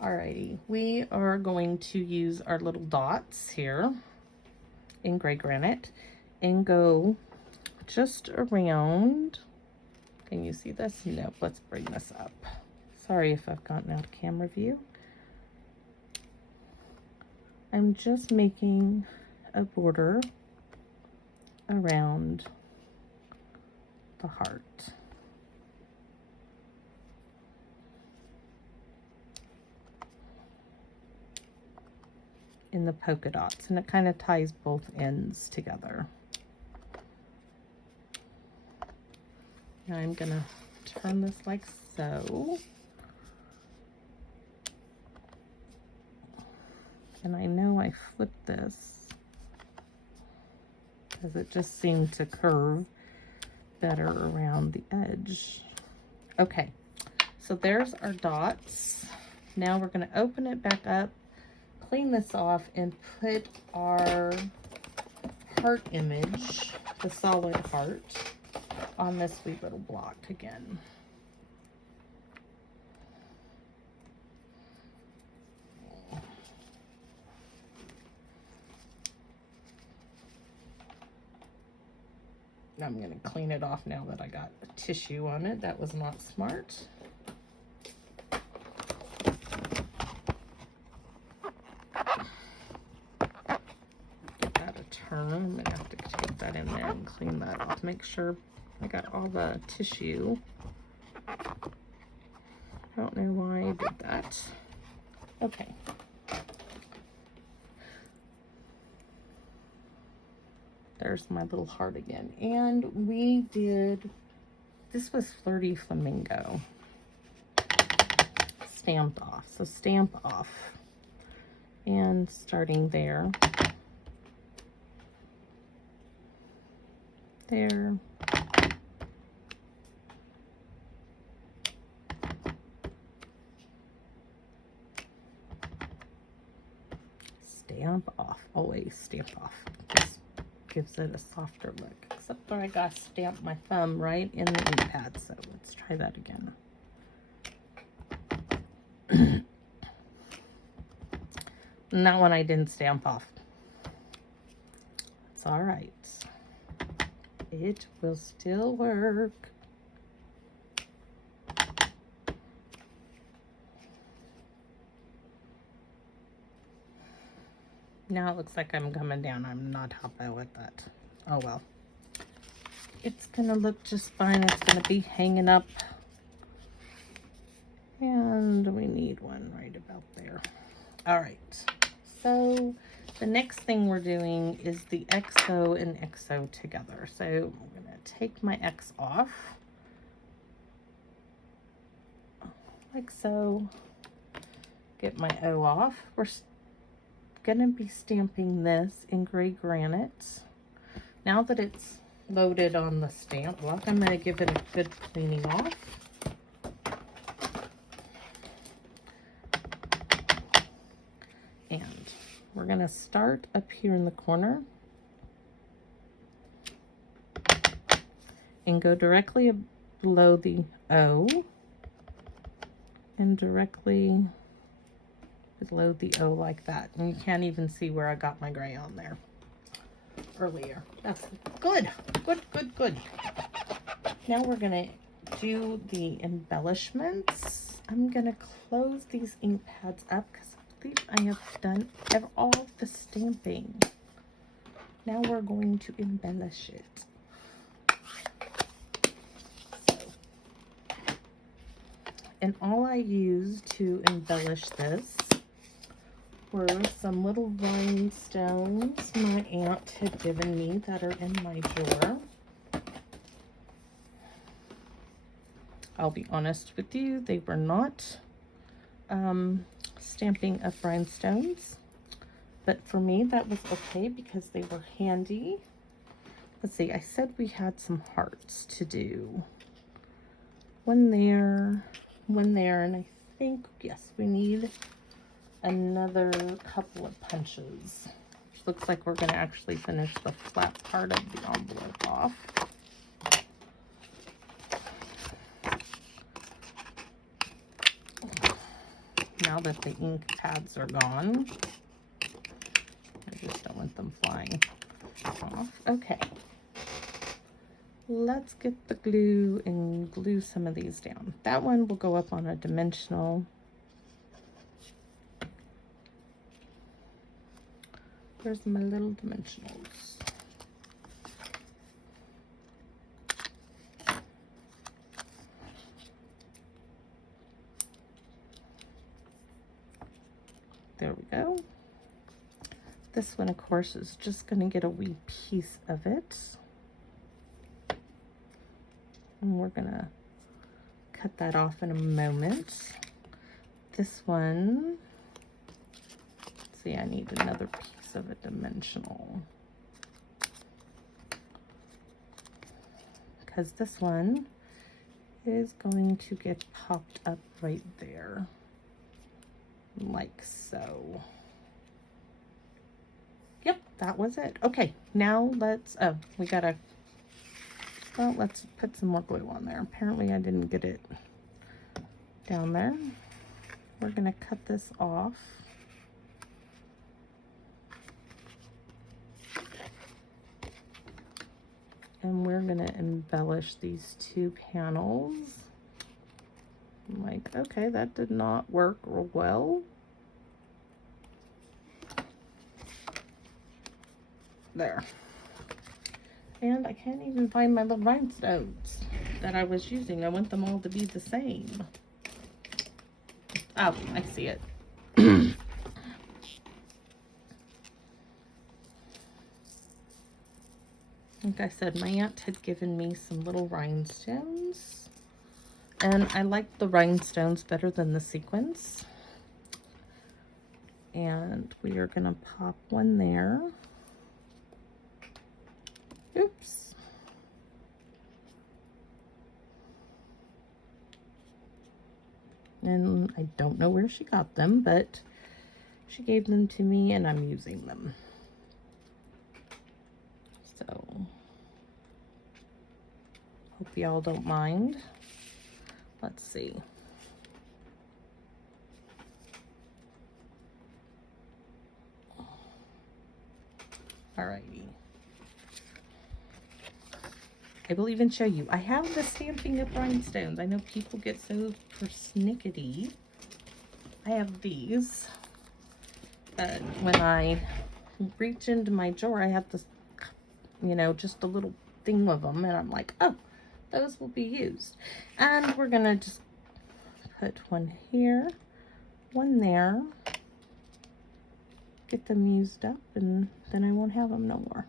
Alrighty, we are going to use our little dots here in gray granite and go just around. Can you see this? Nope, let's bring this up. Sorry if I've gotten out of camera view. I'm just making a border around the heart. In the polka dots, and it kind of ties both ends together. Now I'm gonna turn this like so. And I know I flipped this because it just seemed to curve better around the edge. Okay, so there's our dots. Now we're gonna open it back up, clean this off, and put our heart image, the solid heart, on this sweet little block again. I'm going to clean it off now that I got a tissue on it. That was not smart. Give that a turn. I'm going to have to take that in there and clean that off. Make sure I got all the tissue. I don't know why I did that. Okay. There's my little heart again. And we did, this was Flirty Flamingo. Stamped off. So stamp off. And starting there. There. Stamp off. Always stamp off. This gives it a softer look. Except for I got to stamp my thumb right in the ink pad. So let's try that again. And that one I didn't stamp off. It's all right. It will still work. Now it looks like I'm coming down. I'm not happy with that. Oh well. It's gonna look just fine. It's gonna be hanging up. And we need one right about there. All right. So the next thing we're doing is the XO and XO together. So I'm gonna take my X off. Like so. Get my O off. We're gonna be stamping this in gray granite. Now that it's loaded on the stamp block. I'm going to give it a good cleaning off. And we're going to start up here in the corner and go directly below the O and directly below the O like that. And you can't even see where I got my gray on there earlier. That's good. Good, good, good. Now we're going to do the embellishments. I'm going to close these ink pads up because I believe I have done all the stamping. Now we're going to embellish it. And all I used to embellish this were some little rhinestones my aunt had given me that are in my drawer. I'll be honest with you, they were not Stamping Up rhinestones, but for me that was okay because they were handy. Let's see, I said we had some hearts to do. One there, and I think, yes, we need another couple of punches. Which looks like we're going to actually finish the flat part of the envelope off. Now that the ink pads are gone, I just don't want them flying off. Okay. Let's get the glue and glue some of these down. That one will go up on a dimensional. Where's my little dimensionals? There we go. This one, of course, is just going to get a wee piece of it. And we're going to cut that off in a moment. This one, let's see, I need another piece of a dimensional. Because this one is going to get popped up right there. Like so. Yep, that was it. Okay, now let's, oh, we gotta, well, let's put some more glue on there. Apparently I didn't get it down there. We're gonna cut this off. And we're gonna embellish these two panels. I'm like, okay, that did not work real well. There. And I can't even find my little rhinestones that I was using. I want them all to be the same. Oh, I see it. Like I said, my aunt had given me some little rhinestones. And I like the rhinestones better than the sequins. And we are going to pop one there. Oops. And I don't know where she got them, but she gave them to me and I'm using them. So, hope y'all don't mind. Let's see. Alrighty. I will even show you. I have the Stamping Up rhinestones. I know people get so persnickety. I have these. When I reach into my drawer, I have this, you know, just a little thing of them. And I'm like, oh, those will be used. And we're going to just put one here, one there. Get them used up, and then I won't have them no more.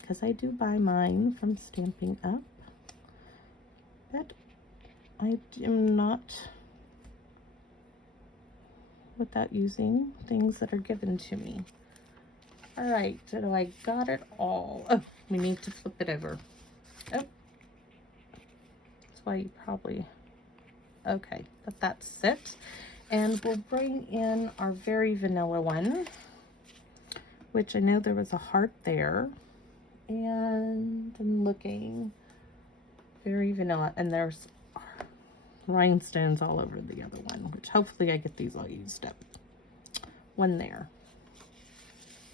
Because I do buy mine from Stamping Up, but I am not without using things that are given to me. All right, so I got it all. Oh, we need to flip it over. Oh, that's why you probably, okay, but that's it. And we'll bring in our very vanilla one, which I know there was a heart there. And I'm looking, very vanilla, and there's rhinestones all over the other one, which hopefully I get these all used up. One there.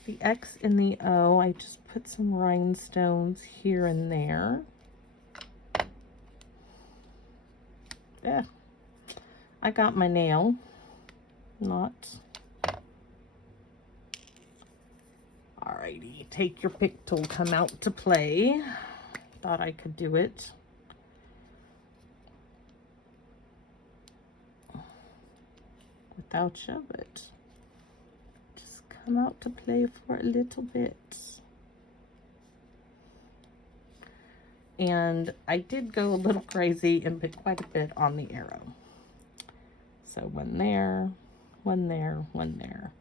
The X and the O, I just put some rhinestones here and there. Yeah, I got my nail knot. Alrighty, take your pick tool, come out to play. Thought I could do it. Without you, but just come out to play for a little bit. And I did go a little crazy and put quite a bit on the arrow. So one there, one there, one there.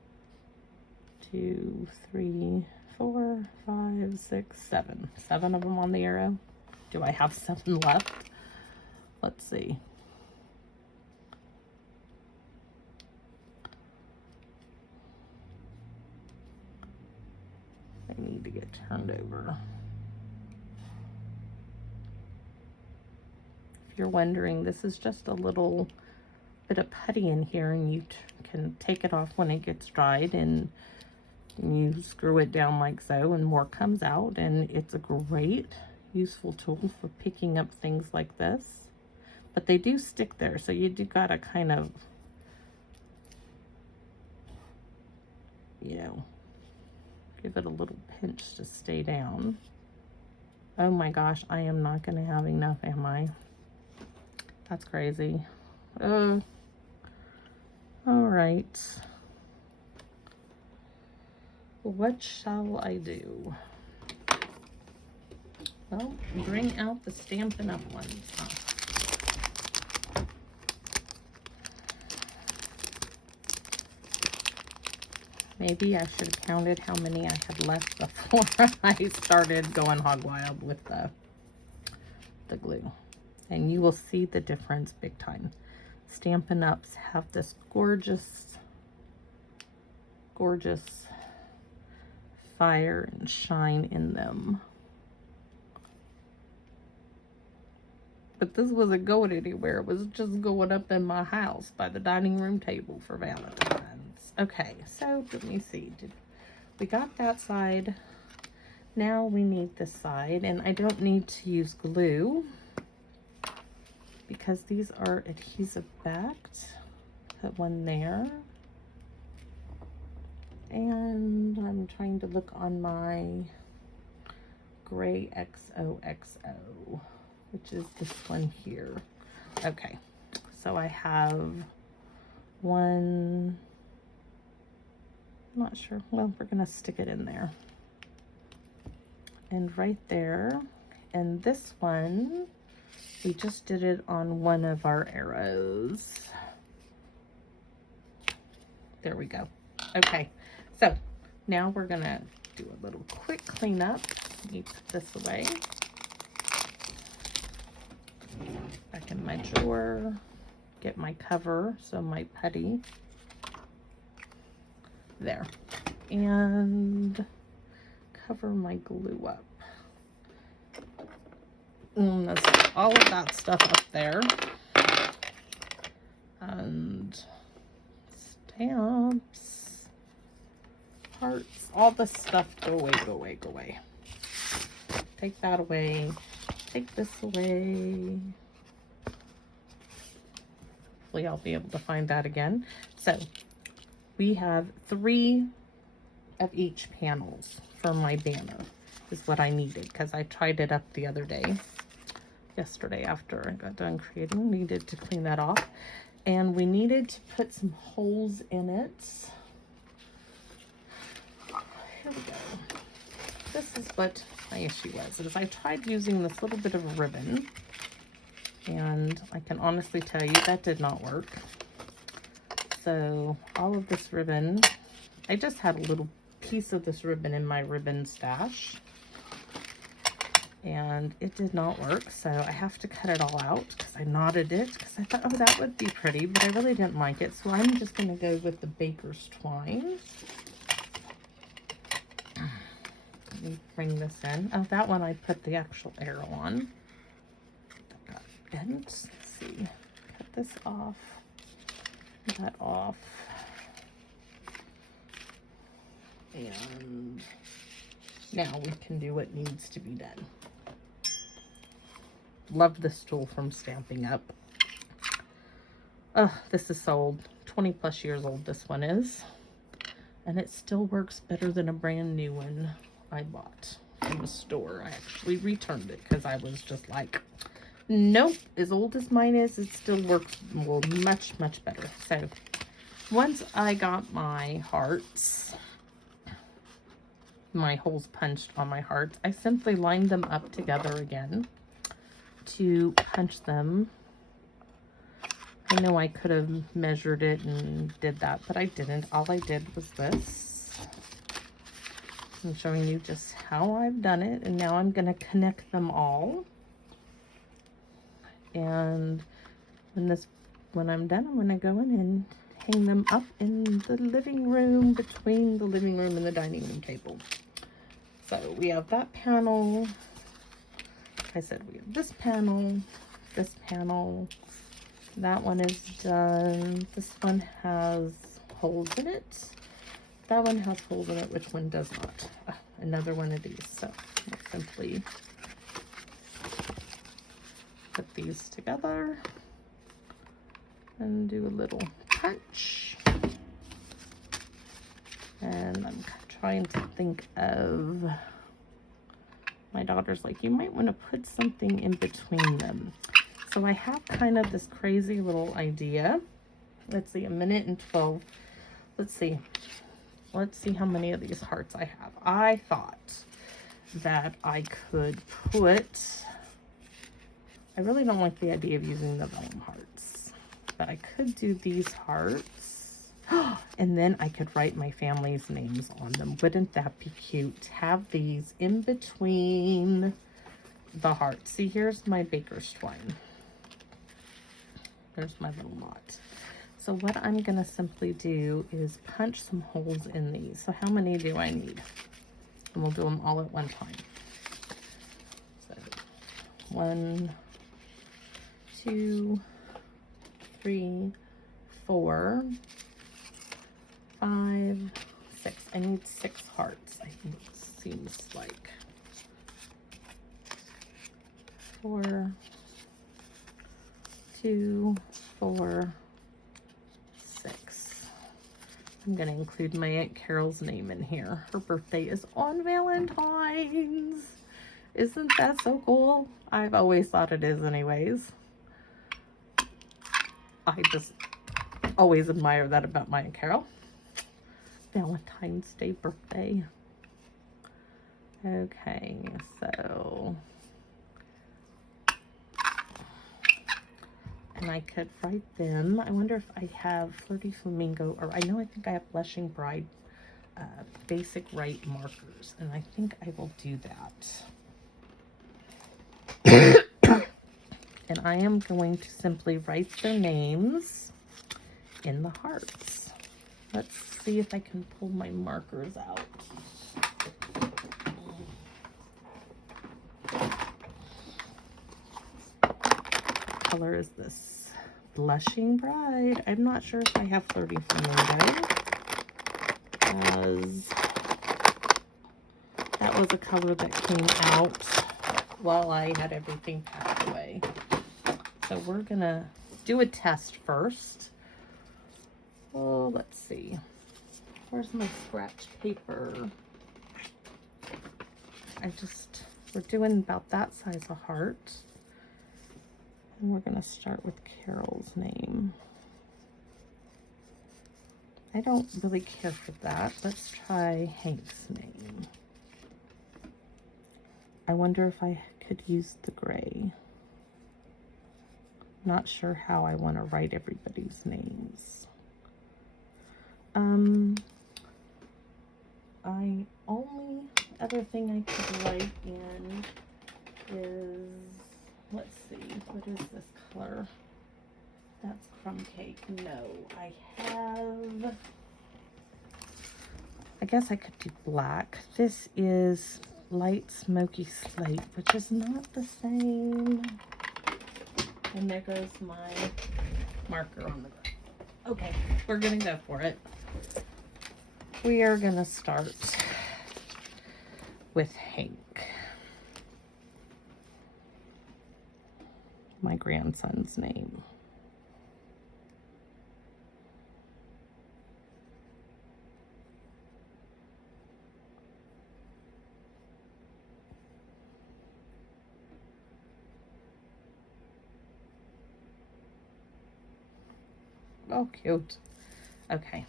2, 3, 4, 5, 6, 7. 7 of them on the arrow. Do I have 7 left? Let's see. I need to get turned over. If you're wondering, this is just a little bit of putty in here, and you can take it off when it gets dried, and you screw it down like so, and more comes out, and it's a great useful tool for picking up things like this. But they do stick there, so you do gotta kind of, you know, give it a little pinch to stay down. Oh my gosh, I am not gonna have enough, am I? That's crazy. All right. What shall I do? Well, bring out the Stampin' Up! Ones, huh? Maybe I should have counted how many I had left before I started going hog wild with the glue. And you will see the difference big time. Stampin' Ups have this gorgeous, gorgeous fire and shine in them. But this wasn't going anywhere. It was just going up in my house by the dining room table for Valentine's. Okay, so let me see. We got that side. Now we need this side, and I don't need to use glue because these are adhesive backed. Put one there. And I'm trying to look on my gray XOXO, which is this one here. Okay, so I have one, I'm not sure, well, we're gonna stick it in there. And right there, and this one, we just did it on one of our arrows. There we go. Okay, so now we're gonna do a little quick cleanup. Let me put this away. Back in my drawer. Get my cover, so my putty. There. And cover my glue up. And that's all of that stuff up there. And stamps, hearts, all this stuff, go away, go away, go away. Take that away. Take this away. Hopefully I'll be able to find that again. So we have 3 of each panels for my banner is what I needed, because I tried it up the other day, yesterday after I got done creating. Needed to clean that off, and we needed to put some holes in it. Here we go. This is what my issue was, is I tried using this little bit of a ribbon, and I can honestly tell you that did not work. So all of this ribbon, I just had a little piece of this ribbon in my ribbon stash, and it did not work, so I have to cut it all out because I knotted it because I thought, oh, that would be pretty, but I really didn't like it, so I'm just going to go with the baker's twine. Let me bring this in. Oh, that one I put the actual arrow on. That got bent. Let's see. Cut this off. That off. And now we can do what needs to be done. Love this tool from Stampin' Up. Oh, this is so old. 20 plus years old this one is. And it still works better than a brand new one I bought from the store. I actually returned it because I was just like, nope, as old as mine is, it still works well, much, much better. So once I got my hearts, my holes punched on my hearts, I simply lined them up together again to punch them. I know I could have measured it and did that, but I didn't. All I did was this. I'm showing you just how I've done it, and now I'm going to connect them all. And when I'm done, I'm going to go in and hang them up in the living room, between the living room and the dining room table. So we have that panel. Like I said, we have this panel, this panel. That one is done. This one has holes in it. That one has holes in it. Which one does not? Another one of these. So I'll simply put these together and do a little punch. And I'm trying to think of, my daughter's like, you might want to put something in between them. So I have kind of this crazy little idea. Let's see, 1:12. Let's see. Let's see how many of these hearts I have. I thought that I could put, I really don't like the idea of using the vellum hearts, but I could do these hearts. And then I could write my family's names on them. Wouldn't that be cute? Have these in between the hearts. See, here's my baker's twine. There's my little knot. So what I'm going to simply do is punch some holes in these. So how many do I need? And we'll do them all at one time. So 1, 2, 3, 4, 5, 6. I need 6 hearts. I think it seems like 4, 2, 4, 6. I'm going to include my Aunt Carol's name in here. Her birthday is on Valentine's. Isn't that so cool? I've always thought it is anyways. I just always admire that about my Aunt Carol. Valentine's Day birthday. Okay, so... and I could write them. I wonder if I have Flirty Flamingo, or I know I think I have Blushing Bride basic white markers, and I think I will do that. And I am going to simply write their names in the hearts. Let's see if I can pull my markers out. Color is this? Blushing Bride. I'm not sure if I have Flirty Flamingo, as that was a color that came out while I had everything packed away. So we're gonna do a test first. Oh, let's see. Where's my scratch paper? We're doing about that size of heart. And we're going to start with Carol's name. I don't really care for that. Let's try Hank's name. I wonder if I could use the gray. Not sure how I want to write everybody's names. only other thing I could write in is, let's see, what is this color? That's crumb cake. No, I guess I could do black. This is light smoky slate, which is not the same. And there goes my marker on the ground. Okay, we're gonna go for it. We are gonna start with Hank, my grandson's name. Oh, cute. Okay.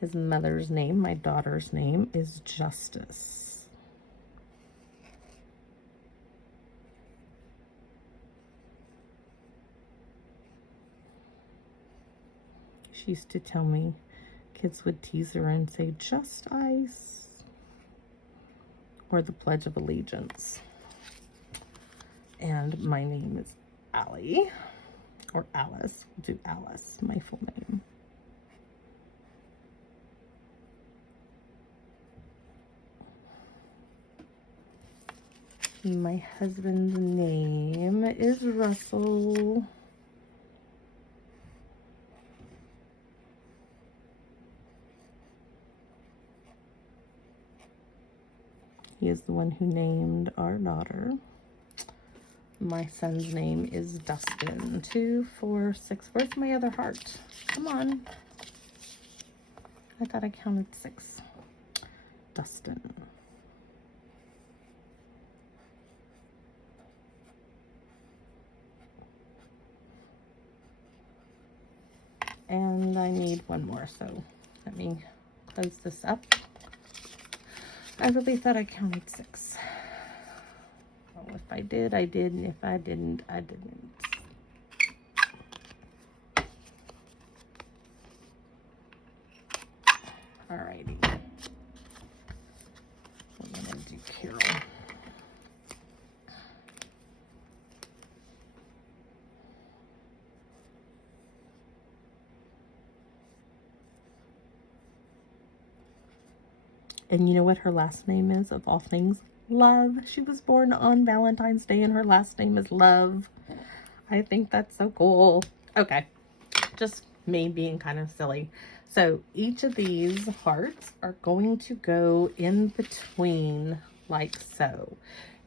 His mother's name, my daughter's name, is Justice. She used to tell me kids would tease her and say, "Just ice," or the Pledge of Allegiance. And my name is Allie. Or Alice. We'll do Alice, my full name. My husband's name is Russell. He is the one who named our daughter. My son's name is Dustin. 2, 4, 6. Where's my other heart? Come on. I thought I counted 6. Dustin. And I need one more, so let me close this up. I really thought I counted 6. Well, if I did, I did, and if I didn't, I didn't. Alrighty. I'm gonna do Carol. And you know what her last name is, of all things? Love. She was born on Valentine's Day and her last name is Love. I think that's so cool. Okay, just me being kind of silly. So each of these hearts are going to go in between like so.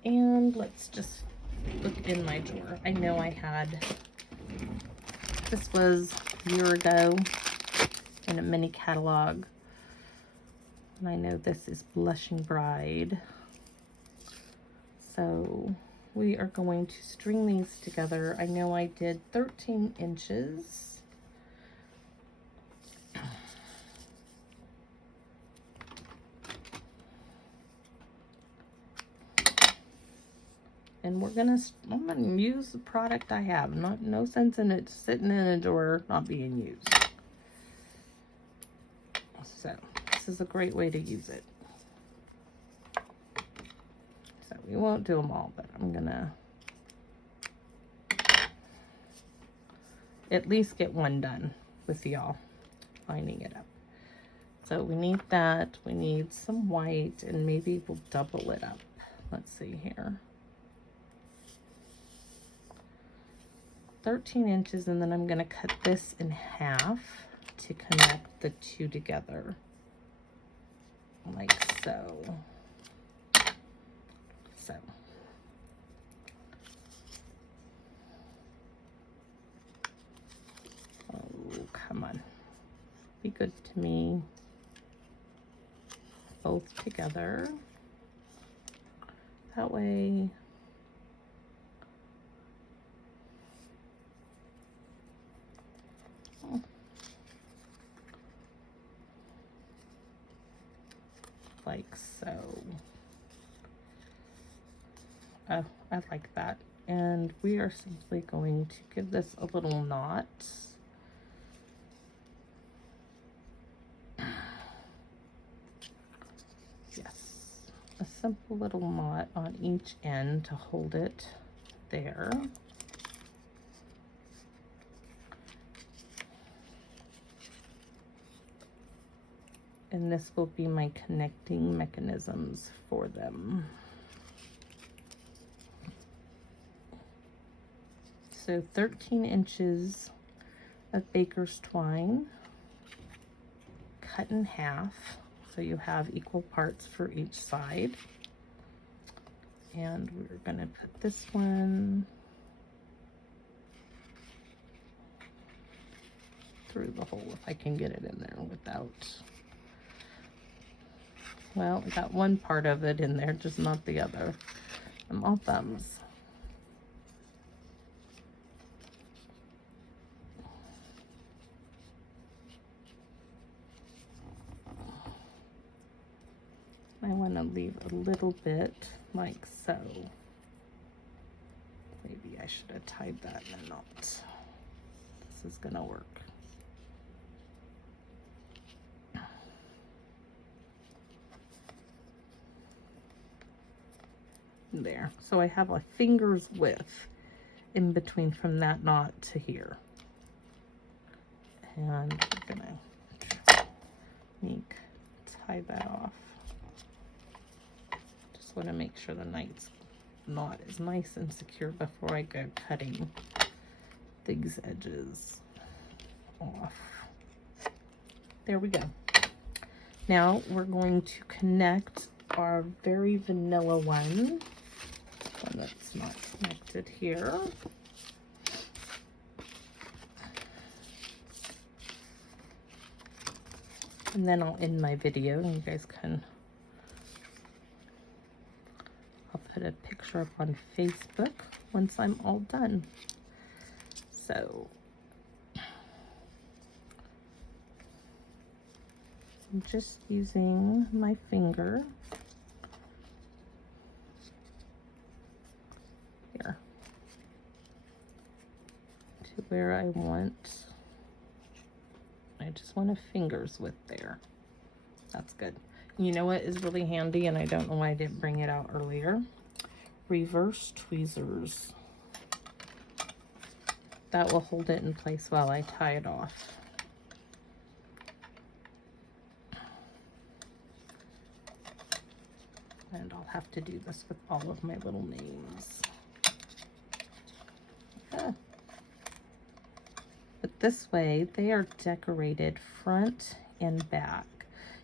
And let's just look in my drawer. I know I had, this was a year ago in a mini catalog. And I know this is Blushing Bride. So we are going to string these together. I know I did 13 inches. And I'm gonna use the product I have. No sense in it sitting in a drawer not being used. So this is a great way to use it. So we won't do them all, but I'm gonna at least get one done with y'all lining it up. So we need that. We need some white, and maybe we'll double it up. Let's see here. 13 inches, and then I'm going to cut this in half to connect the two together, like so. So. Oh, come on. Be good to me. Both together. That way. Like so. Oh, I like that. And we are simply going to give this a little knot. simple little knot on each end to hold it there. And this will be my connecting mechanisms for them. So 13 inches of baker's twine, cut in half, so you have equal parts for each side. And we're gonna put this one through the hole if I can get it in there without, well, I got one part of it in there, just not the other. I'm all thumbs. I want to leave a little bit like so. Maybe I should have tied that in a knot. This is gonna work. There. So I have a finger's width in between from that knot to here. And we're gonna tie that off. Want to make sure the knot is nice and secure before I go cutting these edges off. There we go. Now we're going to connect our very vanilla one that's not connected here. And then I'll end my video and you guys can, I'll put a picture up on Facebook once I'm all done. So I'm just using my finger here to where I want. I just want a finger's width there. That's good. You know what is really handy, and I don't know why I didn't bring it out earlier? Reverse tweezers. That will hold it in place while I tie it off. And I'll have to do this with all of my little names. But this way, they are decorated front and back.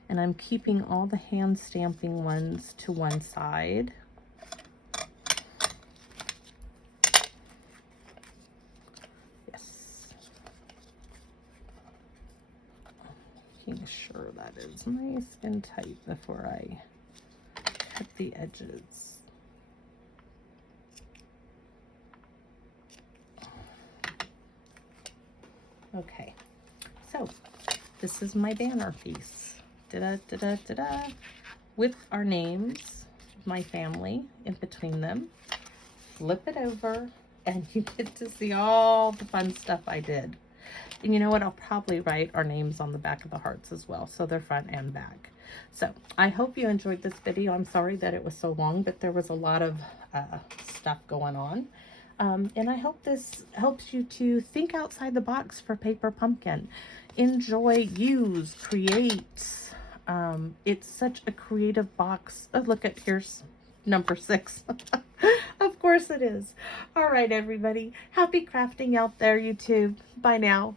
And I'm keeping all the hand stamping ones to one side. Yes. Making sure that is nice and tight before I cut the edges. Okay, so this is my banner piece. Da-da-da-da-da-da. With our names, my family in between them. Flip it over and you get to see all the fun stuff I did. And you know what? I'll probably write our names on the back of the hearts as well, so they're front and back. So I hope you enjoyed this video. I'm sorry that it was so long, but there was a lot of stuff going on. And I hope this helps you to think outside the box for Paper Pumpkin. Enjoy, use, create. It's such a creative box. Oh, look at, here's number 6. Of course it is. All right, everybody. Happy crafting out there, YouTube. Bye now.